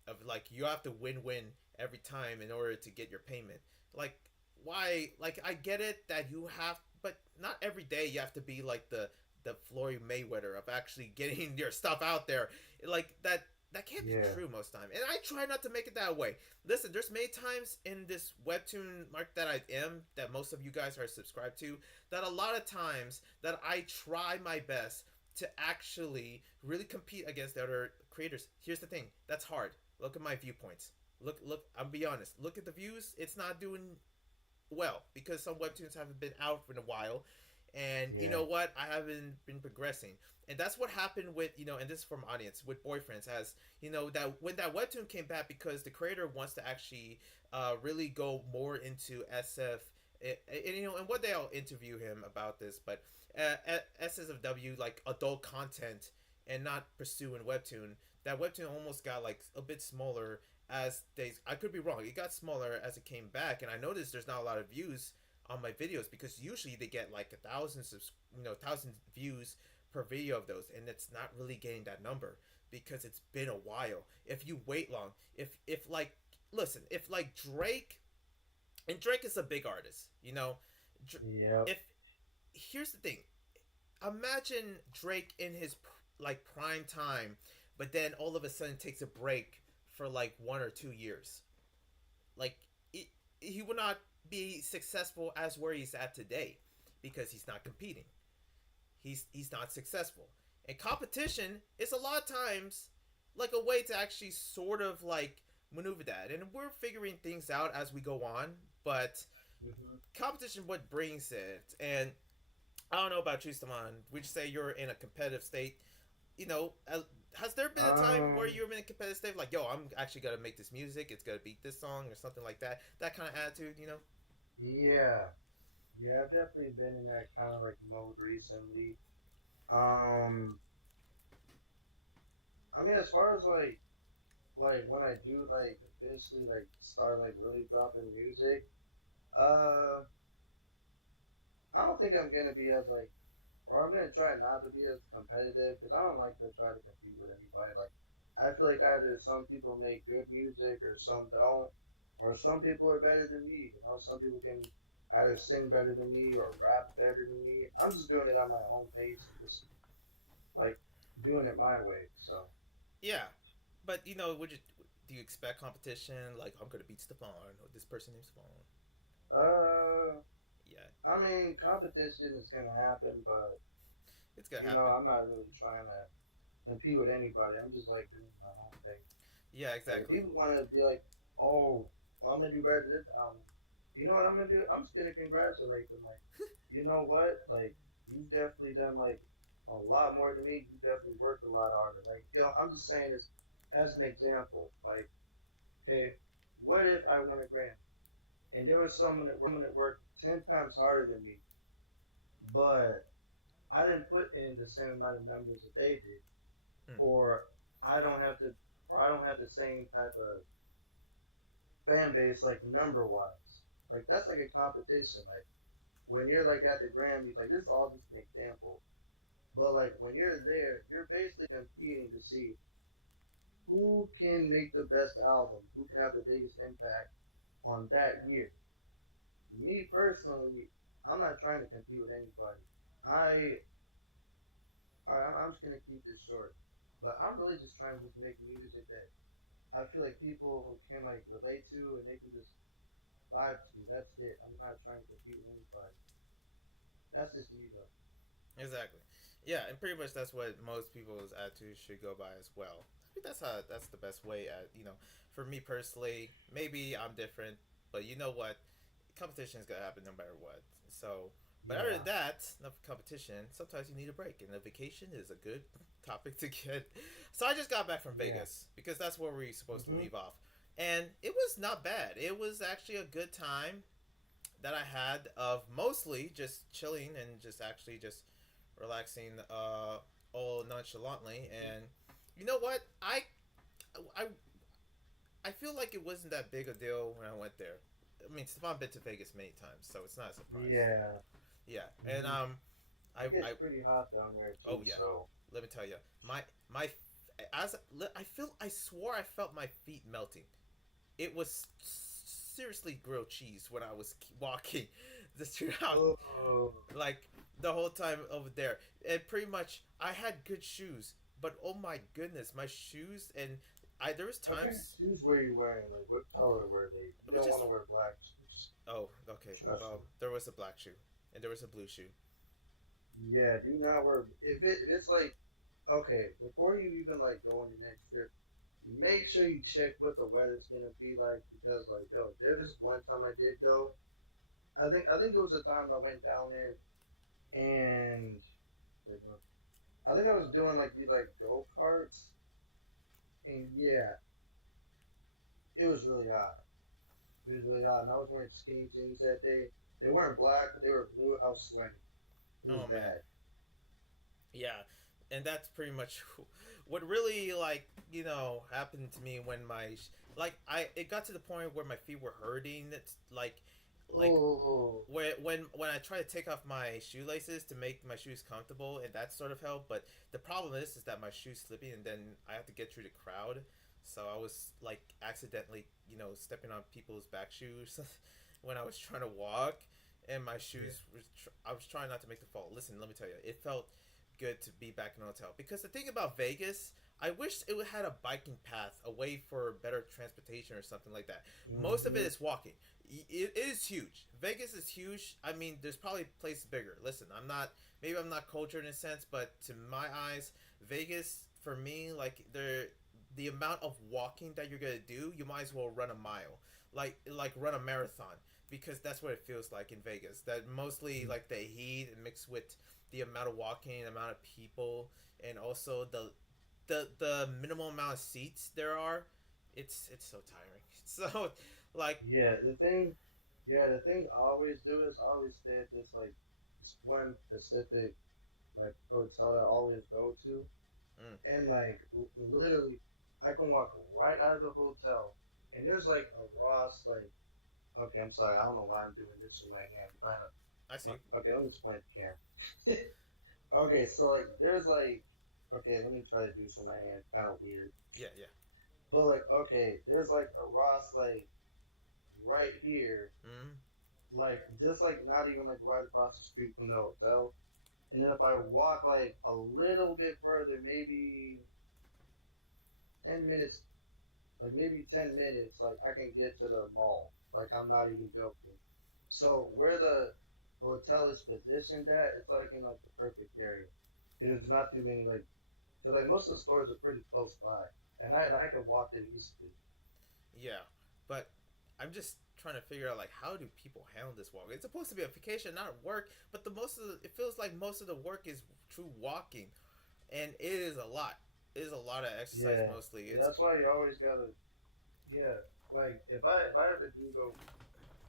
of like you have to win every time in order to get your payment. Like why? Like I get it that you have, but not every day you have to be like the Floyd Mayweather of actually getting your stuff out there. Like that can't be Yeah. true most time. And I try not to make it that way. Listen, there's many times in this webtoon mark that I am that most of you guys are subscribed to that a lot of times that I try my best to actually really compete against the other creators. Here's the thing, that's hard. Look at my viewpoints. Look. I'll be honest. Look at the views. It's not doing well because some webtoons haven't been out for a while, and you Yeah. know what? I haven't been progressing, and that's what happened with and this is from audience with boyfriends. As that when that webtoon came back because the creator wants to actually really go more into SF. And what day I'll interview him about this, but SSFW like adult content and not pursuing webtoon. That webtoon almost got like a bit smaller as they. I could be wrong. It got smaller as it came back, and I noticed there's not a lot of views on my videos because usually they get like 1,000 views per video of those, and it's not really getting that number because it's been a while. If you wait long, if like listen, if like Drake, and Drake is a big artist, Yep. if here's the thing, imagine Drake in his like prime time, but then all of a sudden takes a break for like 1 or 2 years. Like it, he would not be successful as where he's at today because he's not competing. He's not successful. And competition is a lot of times like a way to actually sort of like maneuver that. And we're figuring things out as we go on, but Hmm. competition what brings it. And I don't know about you, Saman. Would you say you're in a competitive state? Has there been a time where Um. you're in a competitive state, like, yo, I'm actually gonna make this music, it's gonna beat this song or something like that? That kind of attitude. Yeah. Yeah. I've definitely been in that kind of like mode recently. Um. I mean, as far as like when I do like officially like start like really dropping music, uh, I don't think I'm gonna be as like, or I'm gonna try not to be as competitive because I don't like to try to compete with anybody. Like, I feel like either some people make good music or some don't, or some people are better than me. You know, some people can either sing better than me or rap better than me. I'm just doing it on my own pace and just like doing it my way. So, Yeah, but would you do you expect competition? Like, I'm gonna beat Stefan or this person named Stefan. uh, Yeah, I mean, competition is gonna happen, but it's gonna you know, happen. I'm not really trying to compete with anybody. I'm just like doing my own thing. Yeah, Like if exactly. people want to be like, oh, well, I'm gonna do better than this album. You know what I'm gonna do? I'm just gonna congratulate them. Like, you know what? Like, you've definitely done like a lot more than me. You definitely worked a lot harder. Like, I'm just saying this as an example. Like, okay, what if I won a Grammy and there was someone that worked 10 times harder than me, but I didn't put in the same amount of numbers that they did, Mm. or I don't have to, or I don't have the same type of fan base like number wise. Like that's like a competition. Like when you're like at the Grammys, like this is all just an example. But like when you're there, you're basically competing to see who can make the best album, who can have the biggest impact on that year. Me personally, I'm not trying to compete with anybody. I I'm just gonna keep this short. But I'm really just trying to just make music that I feel like people can like relate to and they can just vibe to. That's it. I'm not trying to compete with anybody. That's just me though. Exactly. Yeah, and pretty much that's what most people's attitudes should go by as well. I think that's the best way at for me personally, maybe I'm different, but you know what? Competition is gonna happen no matter what. So but other than Yeah, that, enough competition, sometimes you need a break and a vacation is a good topic to get. So I just got back from yeah. Vegas because that's where we're supposed to Mhm. leave off. And it was not bad. It was actually a good time that I had of mostly just chilling and just actually just relaxing all nonchalantly. And you know what? I I feel like it wasn't that big a deal when I went there. I mean, Stefan been to Vegas many times, so it's not a surprise. Yeah. Yeah, and Mhm. It gets I pretty hot down there oh too. yeah, So. let me tell you, my as I swore I felt my feet melting. It was seriously grilled cheese when I was walking the street out, Oh. like the whole time over there. And pretty much, I had good shoes, but oh my goodness, my shoes and I there was What kind of times shoes were you wearing? Like, what color were they? it You was don't just want to wear black shoes. oh okay. Trust Well, me. there was a black shoe and there was a blue shoe. Yeah, do not wear. If it's like okay, before you even like go on the next trip, make sure you check what the weather's gonna be like because like yo, there's one time I did go. I think it was a time I went down there and like, I think I was doing like these like go karts and yeah, it was really hot. It was really hot, and I was wearing skinny jeans that day. They weren't black, but they were blue. I was sweating. It was Oh man, bad. yeah, and that's pretty much what really like happened to me when like I it got to the point where my feet were hurting. It's like Oh, when I try to take off my shoelaces to make my shoes comfortable, and that sort of helped. But the problem is that my shoes slipping, and then I have to get through the crowd. So I was like accidentally, stepping on people's back shoes when I was trying to walk, and my yeah. shoes was. I was trying not to make the fall. Listen, let me tell you, it felt good to be back in a hotel because the thing about Vegas. I wish it had a biking path, a way for better transportation or something like that. Most of it Mm-hmm. is walking. It is huge. Vegas is huge. I mean, there's probably places bigger. Listen, maybe I'm not cultured in a sense, but to my eyes, Vegas for me, like the amount of walking that you're gonna do, you might as well run a mile, like run a marathon, because that's what it feels like in Vegas. That mostly like the heat and mixed with the amount of walking, the amount of people, and also the minimal amount of seats there are. It's so tiring. So like Yeah, the thing I always do is I always stay at this one specific like hotel I always go to, mm, and like literally, I can walk right out of the hotel, and there's like a Ross like. Okay, I'm sorry, I don't know why I'm doing this with my hand. I see. Okay, let me explain the camera. Okay, so like there's like okay, let me try to do this with my hand. Kind of weird, Yeah, yeah. but like okay, there's like a Ross like right here, Mm, like just like not even like right across the street from the hotel. And then if I walk like a little bit further, maybe 10 minutes, like maybe 10 minutes, like I can get to the mall. Like I'm not even joking. So where the hotel is positioned at, it's like in like the perfect area. There's not too many like, 'cause, like most of the stores are pretty close by, and I can walk it easily. yeah, but I'm just trying to figure out like how do people handle this walk? It's supposed to be a vacation, not work, but it feels like most of the work is true walking, and it is a lot. It is a lot of exercise Yeah, mostly. yeah, that's why you always gotta. Yeah, like if I ever do go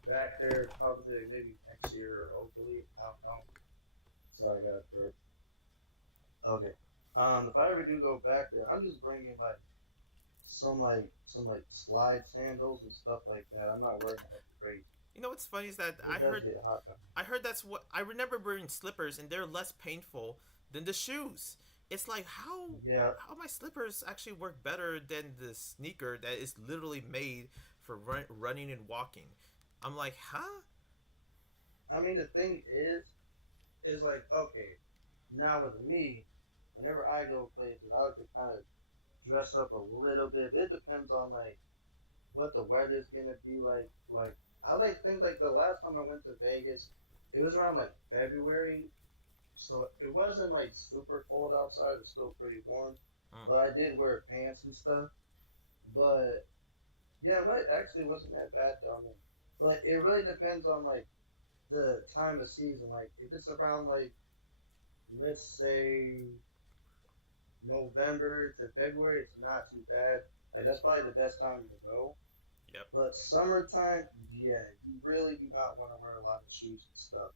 back there, probably maybe next year or hopefully I don't know. Sorry, I got a burp. Okay. If I ever do go back there, I'm just bringing like some like slide sandals and stuff like that. I'm not wearing like crazy. What's funny is that It does get hot down I heard that's what I remember wearing slippers and they're less painful than the shoes. It's like there. how my slippers actually work better than the sneaker that is literally made for running and walking. I'm like, huh? Yeah. I mean, the thing is like okay. Now with me, whenever I go places, I like to kind of dress up a little bit. It depends on like what the weather's gonna be like. Like I like things like the last time I went to Vegas, it was around like February. so it wasn't like super cold outside. It's still pretty warm, Mm. but I did wear pants and stuff. But yeah, but actually wasn't that bad down there. But it really depends on like the time of season. Like if it's around like let's say November to February, it's not too bad. Like that's probably the best time to go. Yep. But summertime, yeah, you really do not want to wear a lot of shoes and stuff.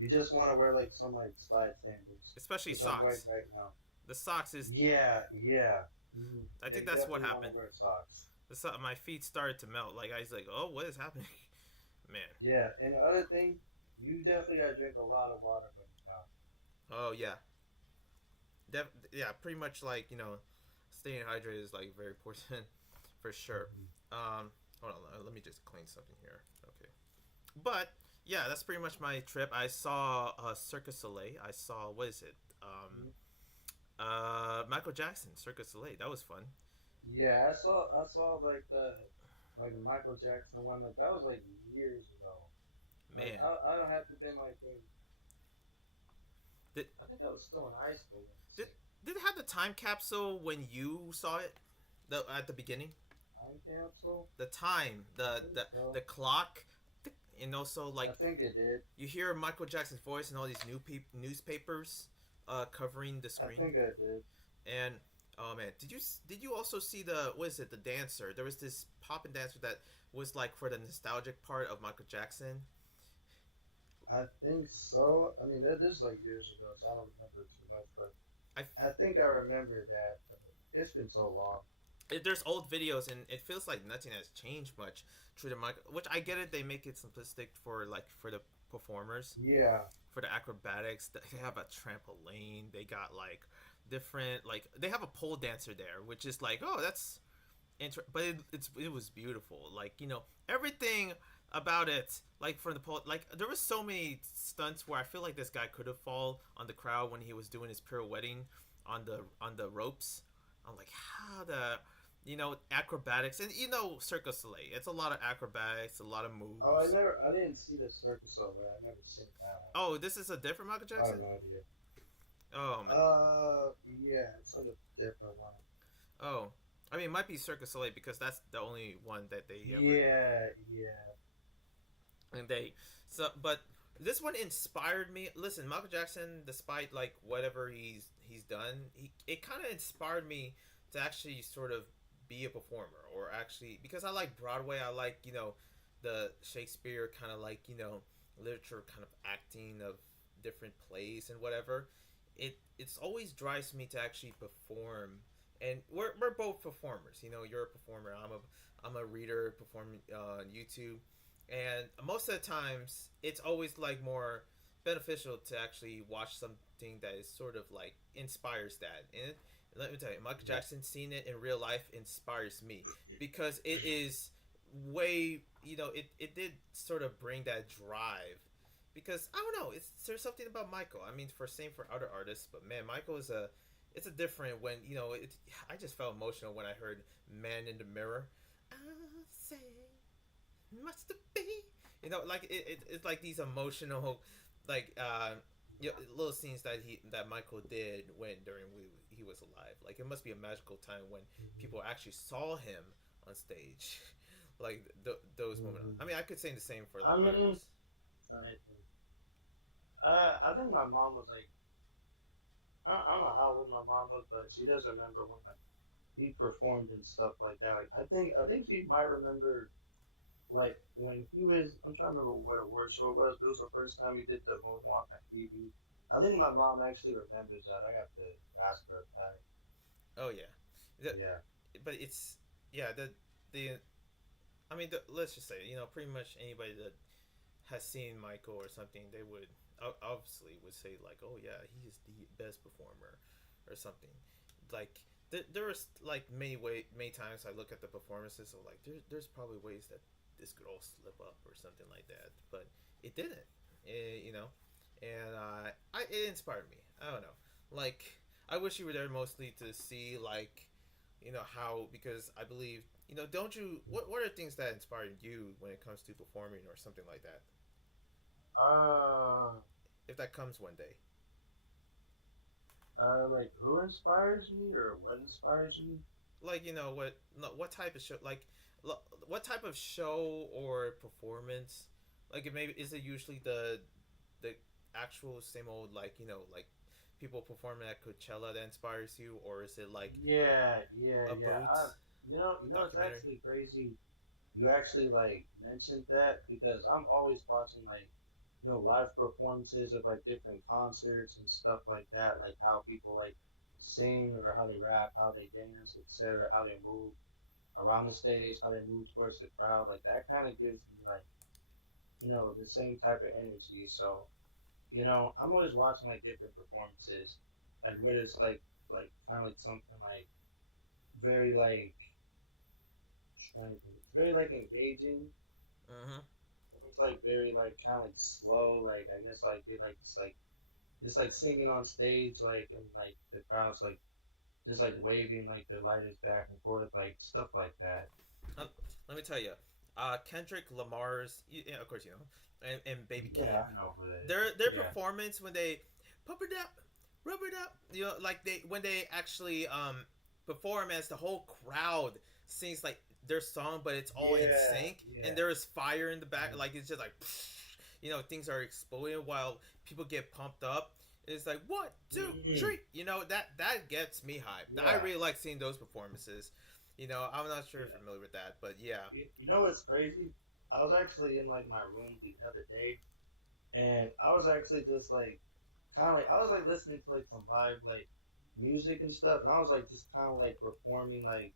You just want to wear like some like slide sandals, Especially which I'm wearing socks. right now. The socks is. Yeah, yeah. I Yeah, think you that's what definitely want to happened. wear socks. My feet started to melt. Like I was like, oh, what is happening, man? Yeah, and the other thing, you definitely gotta drink a lot of water when you're out. Oh yeah, yeah. Pretty much like staying hydrated is like very important for sure. Mhm. Hold on, let me just clean something here. Okay, but yeah, that's pretty much my trip. I saw Circus Soleil. I saw what is it? Mhm. Michael Jackson, Circus Soleil. That was fun. Yeah, I saw like the like Michael Jackson one like that was like years ago. Like Man, I don't have to been like did I think I was still in high school when I did seen did it have the time capsule when you saw it? At the beginning, Time Capsule. the time, I the think the so. the clock, and also I like think it did. you hear Michael Jackson's voice and all these newspapers covering the I screen. think I did. And oh man, did you also see the what is it, the dancer? There was this pop and dancer that was like for the nostalgic part of Michael Jackson. I think so. I mean, that this is like years ago, so I don't remember too much, but I I think I remember that. But it's been so long. there's old videos and it feels like nothing has changed much through the Michael, which I get it. They make it simplistic for like for the performers, Yeah. for the acrobatics. They have a trampoline. They got like different like they have a pole dancer there, which is like oh that's but it was beautiful. Like everything about it. Like from the like there was so many stunts where I feel like this guy could have fall on the crowd when he was doing his pirouetting on the ropes. I'm like how the acrobatics and Circus Soleil. It's a lot of acrobatics, a lot of Oh, moves. I didn't see the Circus over. I never seen that one. Oh, this is a different Michael I Jackson. have no idea. Oh man. Yeah, it's like a different one. Oh, I mean, it might be Circus Soleil because that's the only one that they ever Yeah, yeah. and they but this one inspired me. Listen, Michael Jackson, despite like whatever he's done, it kind of inspired me to actually sort of be a performer or actually because I like Broadway. I like the Shakespeare kind of like literature kind of acting of different plays and whatever. It's always drives me to actually perform, and we're both performers. You're a performer. I'm a reader performing on YouTube, and most of the times it's always like more beneficial to actually watch something that is sort of like inspires that. And let me tell you, Michael Yeah. Jackson seeing it in real life inspires me because it is way it did sort of bring that drive because I don't know, there's something about Michael. I mean, for same for other artists, but man, Michael is a it's a different when I just felt emotional when I heard "Man in the Mirror." I say much to be. Like it's like these emotional, like little scenes that Michael did when during he was alive. Like it must be a magical time when Mhm. people actually saw him on stage, like those moments. Mhm. I mean, I could say the same for I like mean, artists. let me think. I think my mom was like, I don't know how old my mom was, but she does remember when like he performed and stuff like that. Like I think she might remember like when he was. I'm trying to remember what award show it was, but it was the first time he did the moonwalk on TV. I think my mom actually remembers that. I got to ask her about it. Oh yeah, the, Yeah. but it's yeah the I mean let's just say pretty much anybody that has seen Michael or something, they would obviously would say like, oh yeah, he is the best performer, or something. Like there was like many times I look at the performances of like there's probably ways that this could all slip up or something like that, but it didn't. And it inspired me. I don't know. Like I wish you were there mostly to see like how because I believe don't you what are things that inspired you when it comes to performing or something like that Uh, if that comes one day. Like who inspires me or what inspires me? Like what what type of show what type of show or performance, like it maybe is it usually the actual same old like like people performing at Coachella that inspires you, or is it like Yeah, yeah, a yeah. boot It's documentary? actually crazy. You actually like mentioned that because I'm always watching like live performances of like different concerts and stuff like that, like how people like sing or how they rap, how they dance, etc., how they move around the stage, how they move towards the crowd. Like that kind of gives me like the same type of energy. So I'm always watching like different performances, like what is like kind of like something like very like trying to think, very like engaging. Mm-hmm. It's like very like kind of like slow. Like I guess like they like just like singing on stage, like and like the crowd's like just like waving like their lighters back and forth, like stuff like that. Uh, Let me tell you, Kendrick Lamar's, yeah, of course and Baby Keem, Yeah, I know who that is. their Yeah, performance when they pump it up, rub it up, like they when they actually perform as the whole crowd sings like their song, but it's all in yeah, sync, and yeah. there is fire in the back, Mhm. like it's just like, things are exploding while people get pumped up. It's like 1, 2, 3. That gets me hyped. I Yeah, really like seeing those performances. I'm not sure if yeah. you're familiar with that, but yeah. You know what's crazy? I was actually in like my room the other day, and I was actually just like kind of like I was like listening to like some live like music and stuff, and I was like just kind of like performing like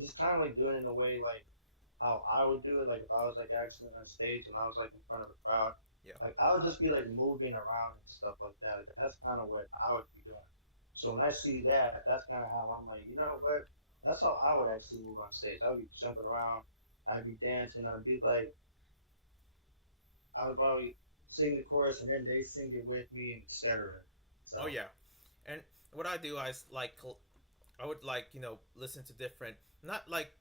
just kind of like doing it in a way like how I would do it. Like if I was like actually on stage and I was like in front of a crowd, Yeah. like I would just be like moving around and stuff like that. Like, that's kind of what I would be doing. So when I see that, that's kind of how I'm like, you know what? That's how I would actually move on stage. I would be jumping around, I'd be dancing, I'd be like, I would probably sing the chorus and then they sing it with me, and etc. Oh So yeah. And what I do is like I would like listen to different, not like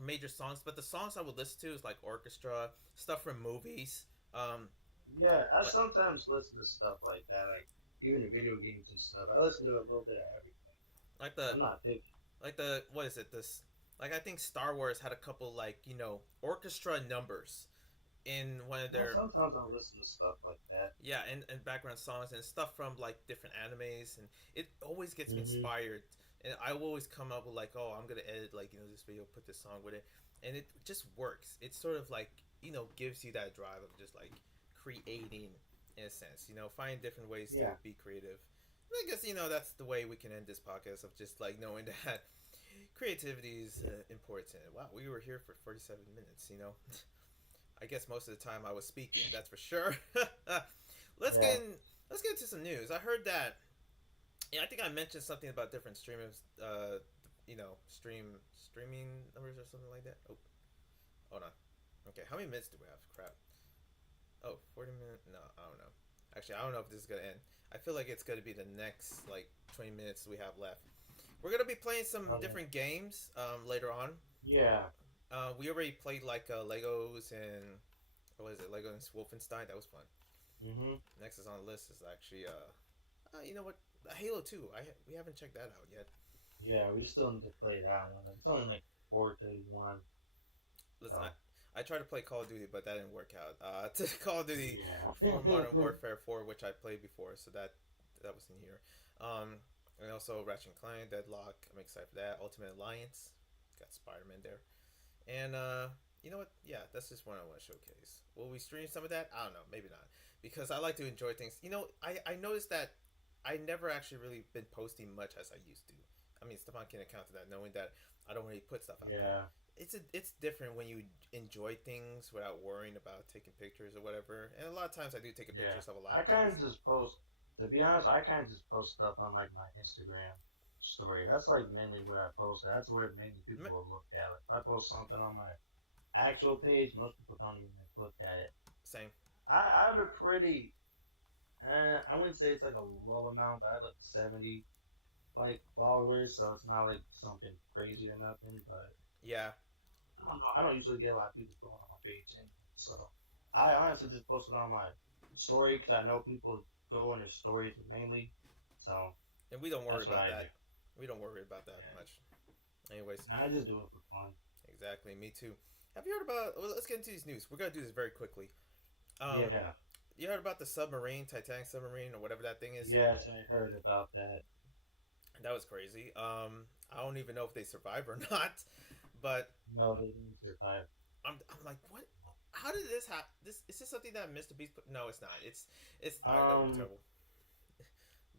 major songs, but the songs I would listen to is like orchestra stuff from movies. Um, yeah, I like sometimes listen to stuff like that, like even the video games and stuff. I listen to a little bit of everything. like the I'm not picky. what is it this like I think Star Wars had a couple like orchestra numbers in one of Yeah, their, sometimes I listen to stuff like that. yeah, and background songs and stuff from like different animes, and it always gets me Hmm. inspired. And I will always come up with like, oh, I'm gonna edit like this video, put this song with it, and it just works. It's sort of like gives you that drive of just like creating in a sense. Find different ways to Yeah, be creative. And I guess that's the way we can end this podcast of just like knowing that creativity is important. Wow, we were here for 47 minutes. I guess most of the time I was speaking. That's for sure. let's yeah. get in, let's get into some news. I heard that. Yeah, I think I mentioned something about different streamers. Streaming numbers or something like that. Oh, hold on. Okay, how many minutes do we have? Crap. Oh, 40 minutes. No, I don't know. Actually, I don't know if this is gonna end. I feel like it's gonna be the next like 20 minutes we have left. We're gonna be playing some Okay. different games later on. Yeah. We already played like Legos and what is it? Legos Wolfenstein. That was fun. Hmm. Next is on the list is actually you know what? Halo 2. We haven't checked that out yet. Yeah, we still need to play that one. It's only like 4:31. Listen, So I tried to play Call of Duty, but that didn't work out. To Call of Duty yeah. 4 Modern Warfare 4, which I played before, so that was in here. And also Ratchet and Clank, Deadlock. I'm excited for that. Ultimate Alliance, got Spider Man there. And you know what? Yeah, that's just one I want to showcase. Will we stream some of that? I don't know. Maybe not, because I like to enjoy things. I noticed that I never actually really been posting much as I used to. I mean, Stefan can account to that, knowing that I don't really put stuff out there. Yeah. It's different when you enjoy things without worrying about taking pictures or whatever. And a lot of times I do take a Yeah. pictures of a lot I of kind things. of just post, to be honest, I kind of just post stuff on like my Instagram story. That's like mainly what I post. That's where mainly people will look at it. If I post something on my actual page, most people don't even like, look at it. Same. I have a pretty, I wouldn't say it's like a low amount, but I have like 70 like followers, so it's not like something crazy or nothing. But Yeah. I don't know. I don't usually get a lot of people going on my page, anyway, so I honestly just post it on my story because I know people go on their stories mainly. So and we don't worry That's what about I do. that. We don't worry about that Yeah. much. Anyways, I just do it for fun. exactly. Me too. Have you heard about? Well, let's get into these news. We're gonna do this very quickly. Um, Yeah. you heard about the submarine, Titanic submarine, or whatever that thing is? Yes, I heard about that. That was crazy. I don't even know if they survive or not, but No, they didn't survive. I'm like, what? How did this happen? This is this something that Mr. Beast put? No, it's not. It's. All right, that would be Um, terrible.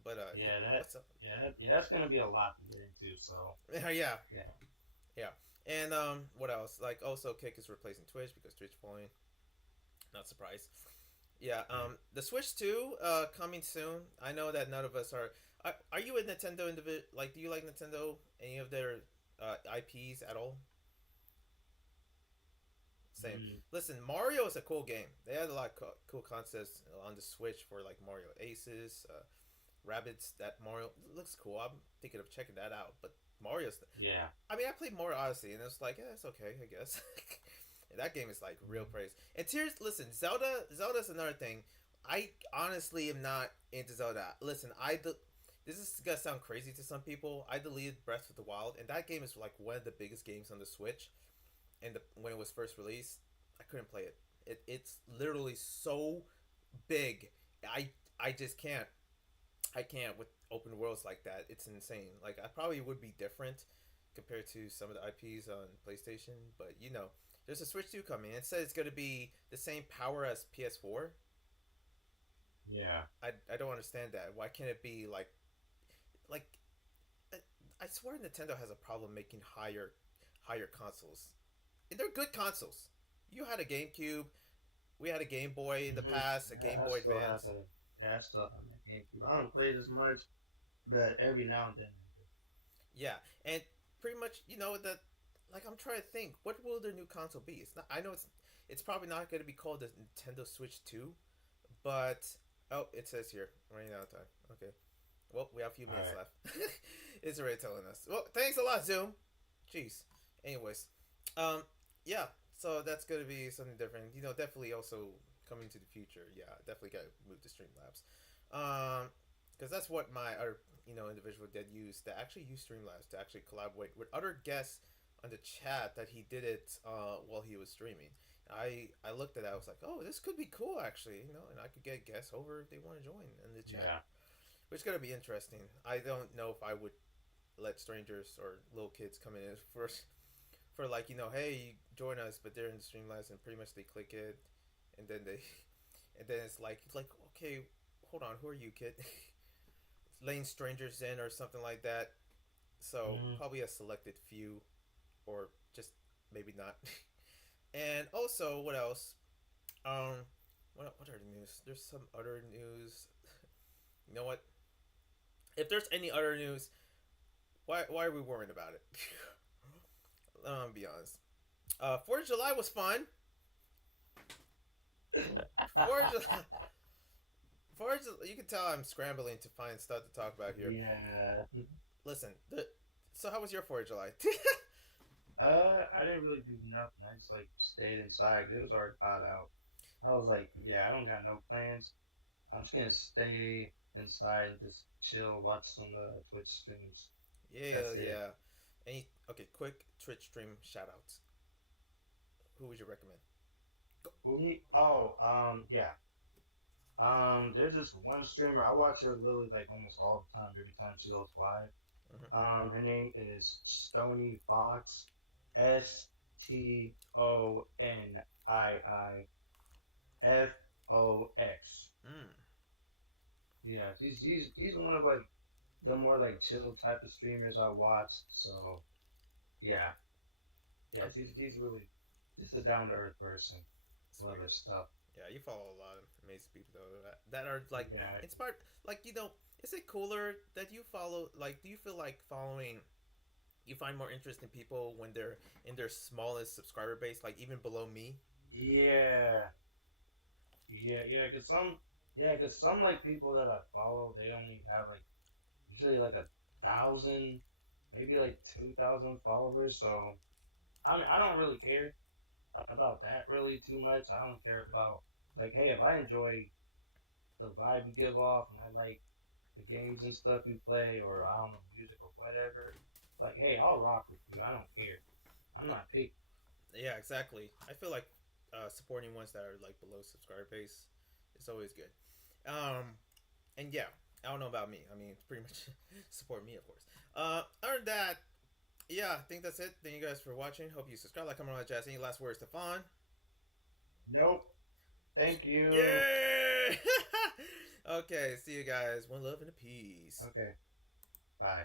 But yeah, that, what's up? yeah, that's gonna be a lot to get into. So, Yeah, yeah. yeah. And what else? Like also, Kick is replacing Twitch because Twitch falling. Not surprised. Yeah. The Switch 2 coming soon. I know that none of us are. Are you a Nintendo individual? Like, do you like Nintendo? Any of their IPs at all? Same. Mm, Listen, Mario is a cool game. They had a lot of cool concepts on the Switch for like Mario Aces, Rabbits. That Mario looks cool. I'm thinking of checking that out. But Mario's. yeah. I mean, I played Mario Odyssey, and it's like, yeah, it's okay, I guess. That game is like real praise. And Tears, listen, Zelda's another thing. I honestly am not into Zelda. Listen, this is gonna sound crazy to some people. I deleted Breath of the Wild, and that game is like one of the biggest games on the Switch. And when it was first released, I couldn't play it. It's literally so big. I I just can't. I can't with open worlds like that. It's insane. Like I probably would be different compared to some of the IPs on PlayStation, but there's a Switch 2 coming. It says it's going to be the same power as PS4. Yeah. I don't understand that. Why can't it be like I swear Nintendo has a problem making higher consoles. And they're good consoles. You had a GameCube, we had a Game Boy in the Hmm. past, a Yeah, Game I Boy still have Advance. a. Yeah, I still have my GameCube. I don't play it as much, but every now and then. Yeah, and pretty much that. Like I'm trying to think, what will their new console be? It's not. I know it's probably not going to be called the Nintendo Switch 2, but oh, it says here running out of time. Okay, well we have a few All minutes right. left. It's already telling us. Well, thanks a lot, Zoom. Jeez. Anyways, um, yeah. So that's going to be something different. Definitely also coming to the future. Yeah, definitely got to move to Streamlabs. Because that's what my other individual did use to actually use Streamlabs to actually collaborate with other guests on the chat that he did it while he was streaming. I looked at that. I was like, oh, this could be cool actually. And I could get guests over if they want to join in the chat, Yeah. which is gonna be interesting. I don't know if I would let strangers or little kids come in for like hey join us, but they're in the Streamlabs and pretty much they click it, and then they and then it's like okay, hold on, who are you, kid? Letting strangers in or something like that. So Hmm. probably a selected few, or just maybe not. And also, what else? Um, what are the news? There's some other news. You know what? If there's any other news, why are we worrying about it? Be honest. 4th of July was fun. 4th of July. 4th of July, you can tell I'm scrambling to find stuff to talk about here. Yeah. Listen, so how was your 4th of July? I didn't really do nothing. I just like stayed inside. It was already hot out. I was like, yeah, I don't got no plans. I'm just gonna stay inside and just chill, watch some Twitch streams. Yeah, That's it. yeah. Okay, quick Twitch stream shout outs. Who would you recommend? Go. Who me? Oh, yeah. There's this one streamer. I watch her literally like almost all the time. Every time she goes live. Mm-hmm. Her name is Stony Fox. STONIIFOX. Mm. Yeah, he's one of like the more like chill type of streamers I watch. So yeah, yeah, I'm he's really just a down to earth person. Love sweet. his stuff. Yeah, you follow a lot of amazing people though that are like Yeah, inspired. Like is it cooler that you follow? Like, do you feel like following? You find more interesting people when they're in their smallest subscriber base, like even below me. yeah, yeah, cause some like people that I follow, they only have like usually like 1,000, maybe like 2,000 followers. So I mean, I don't really care about that really too much. I don't care about like, hey, if I enjoy the vibe you give off and I like the games and stuff you play, or I don't know, music or whatever, like, hey, I'll rock with you. I don't care. I'm not picky. Yeah, exactly. I feel like supporting ones that are like below subscriber base is always good. Um, and yeah, I don't know about me. I mean, it's pretty much support me, of course. Other than that, yeah, I think that's it. Thank you guys for watching. Hope you subscribe, like, comment, on the chat. Any last words, Stefan? Nope. Thank you. Yeah. Okay, see you guys. One love and a peace. Okay. Bye.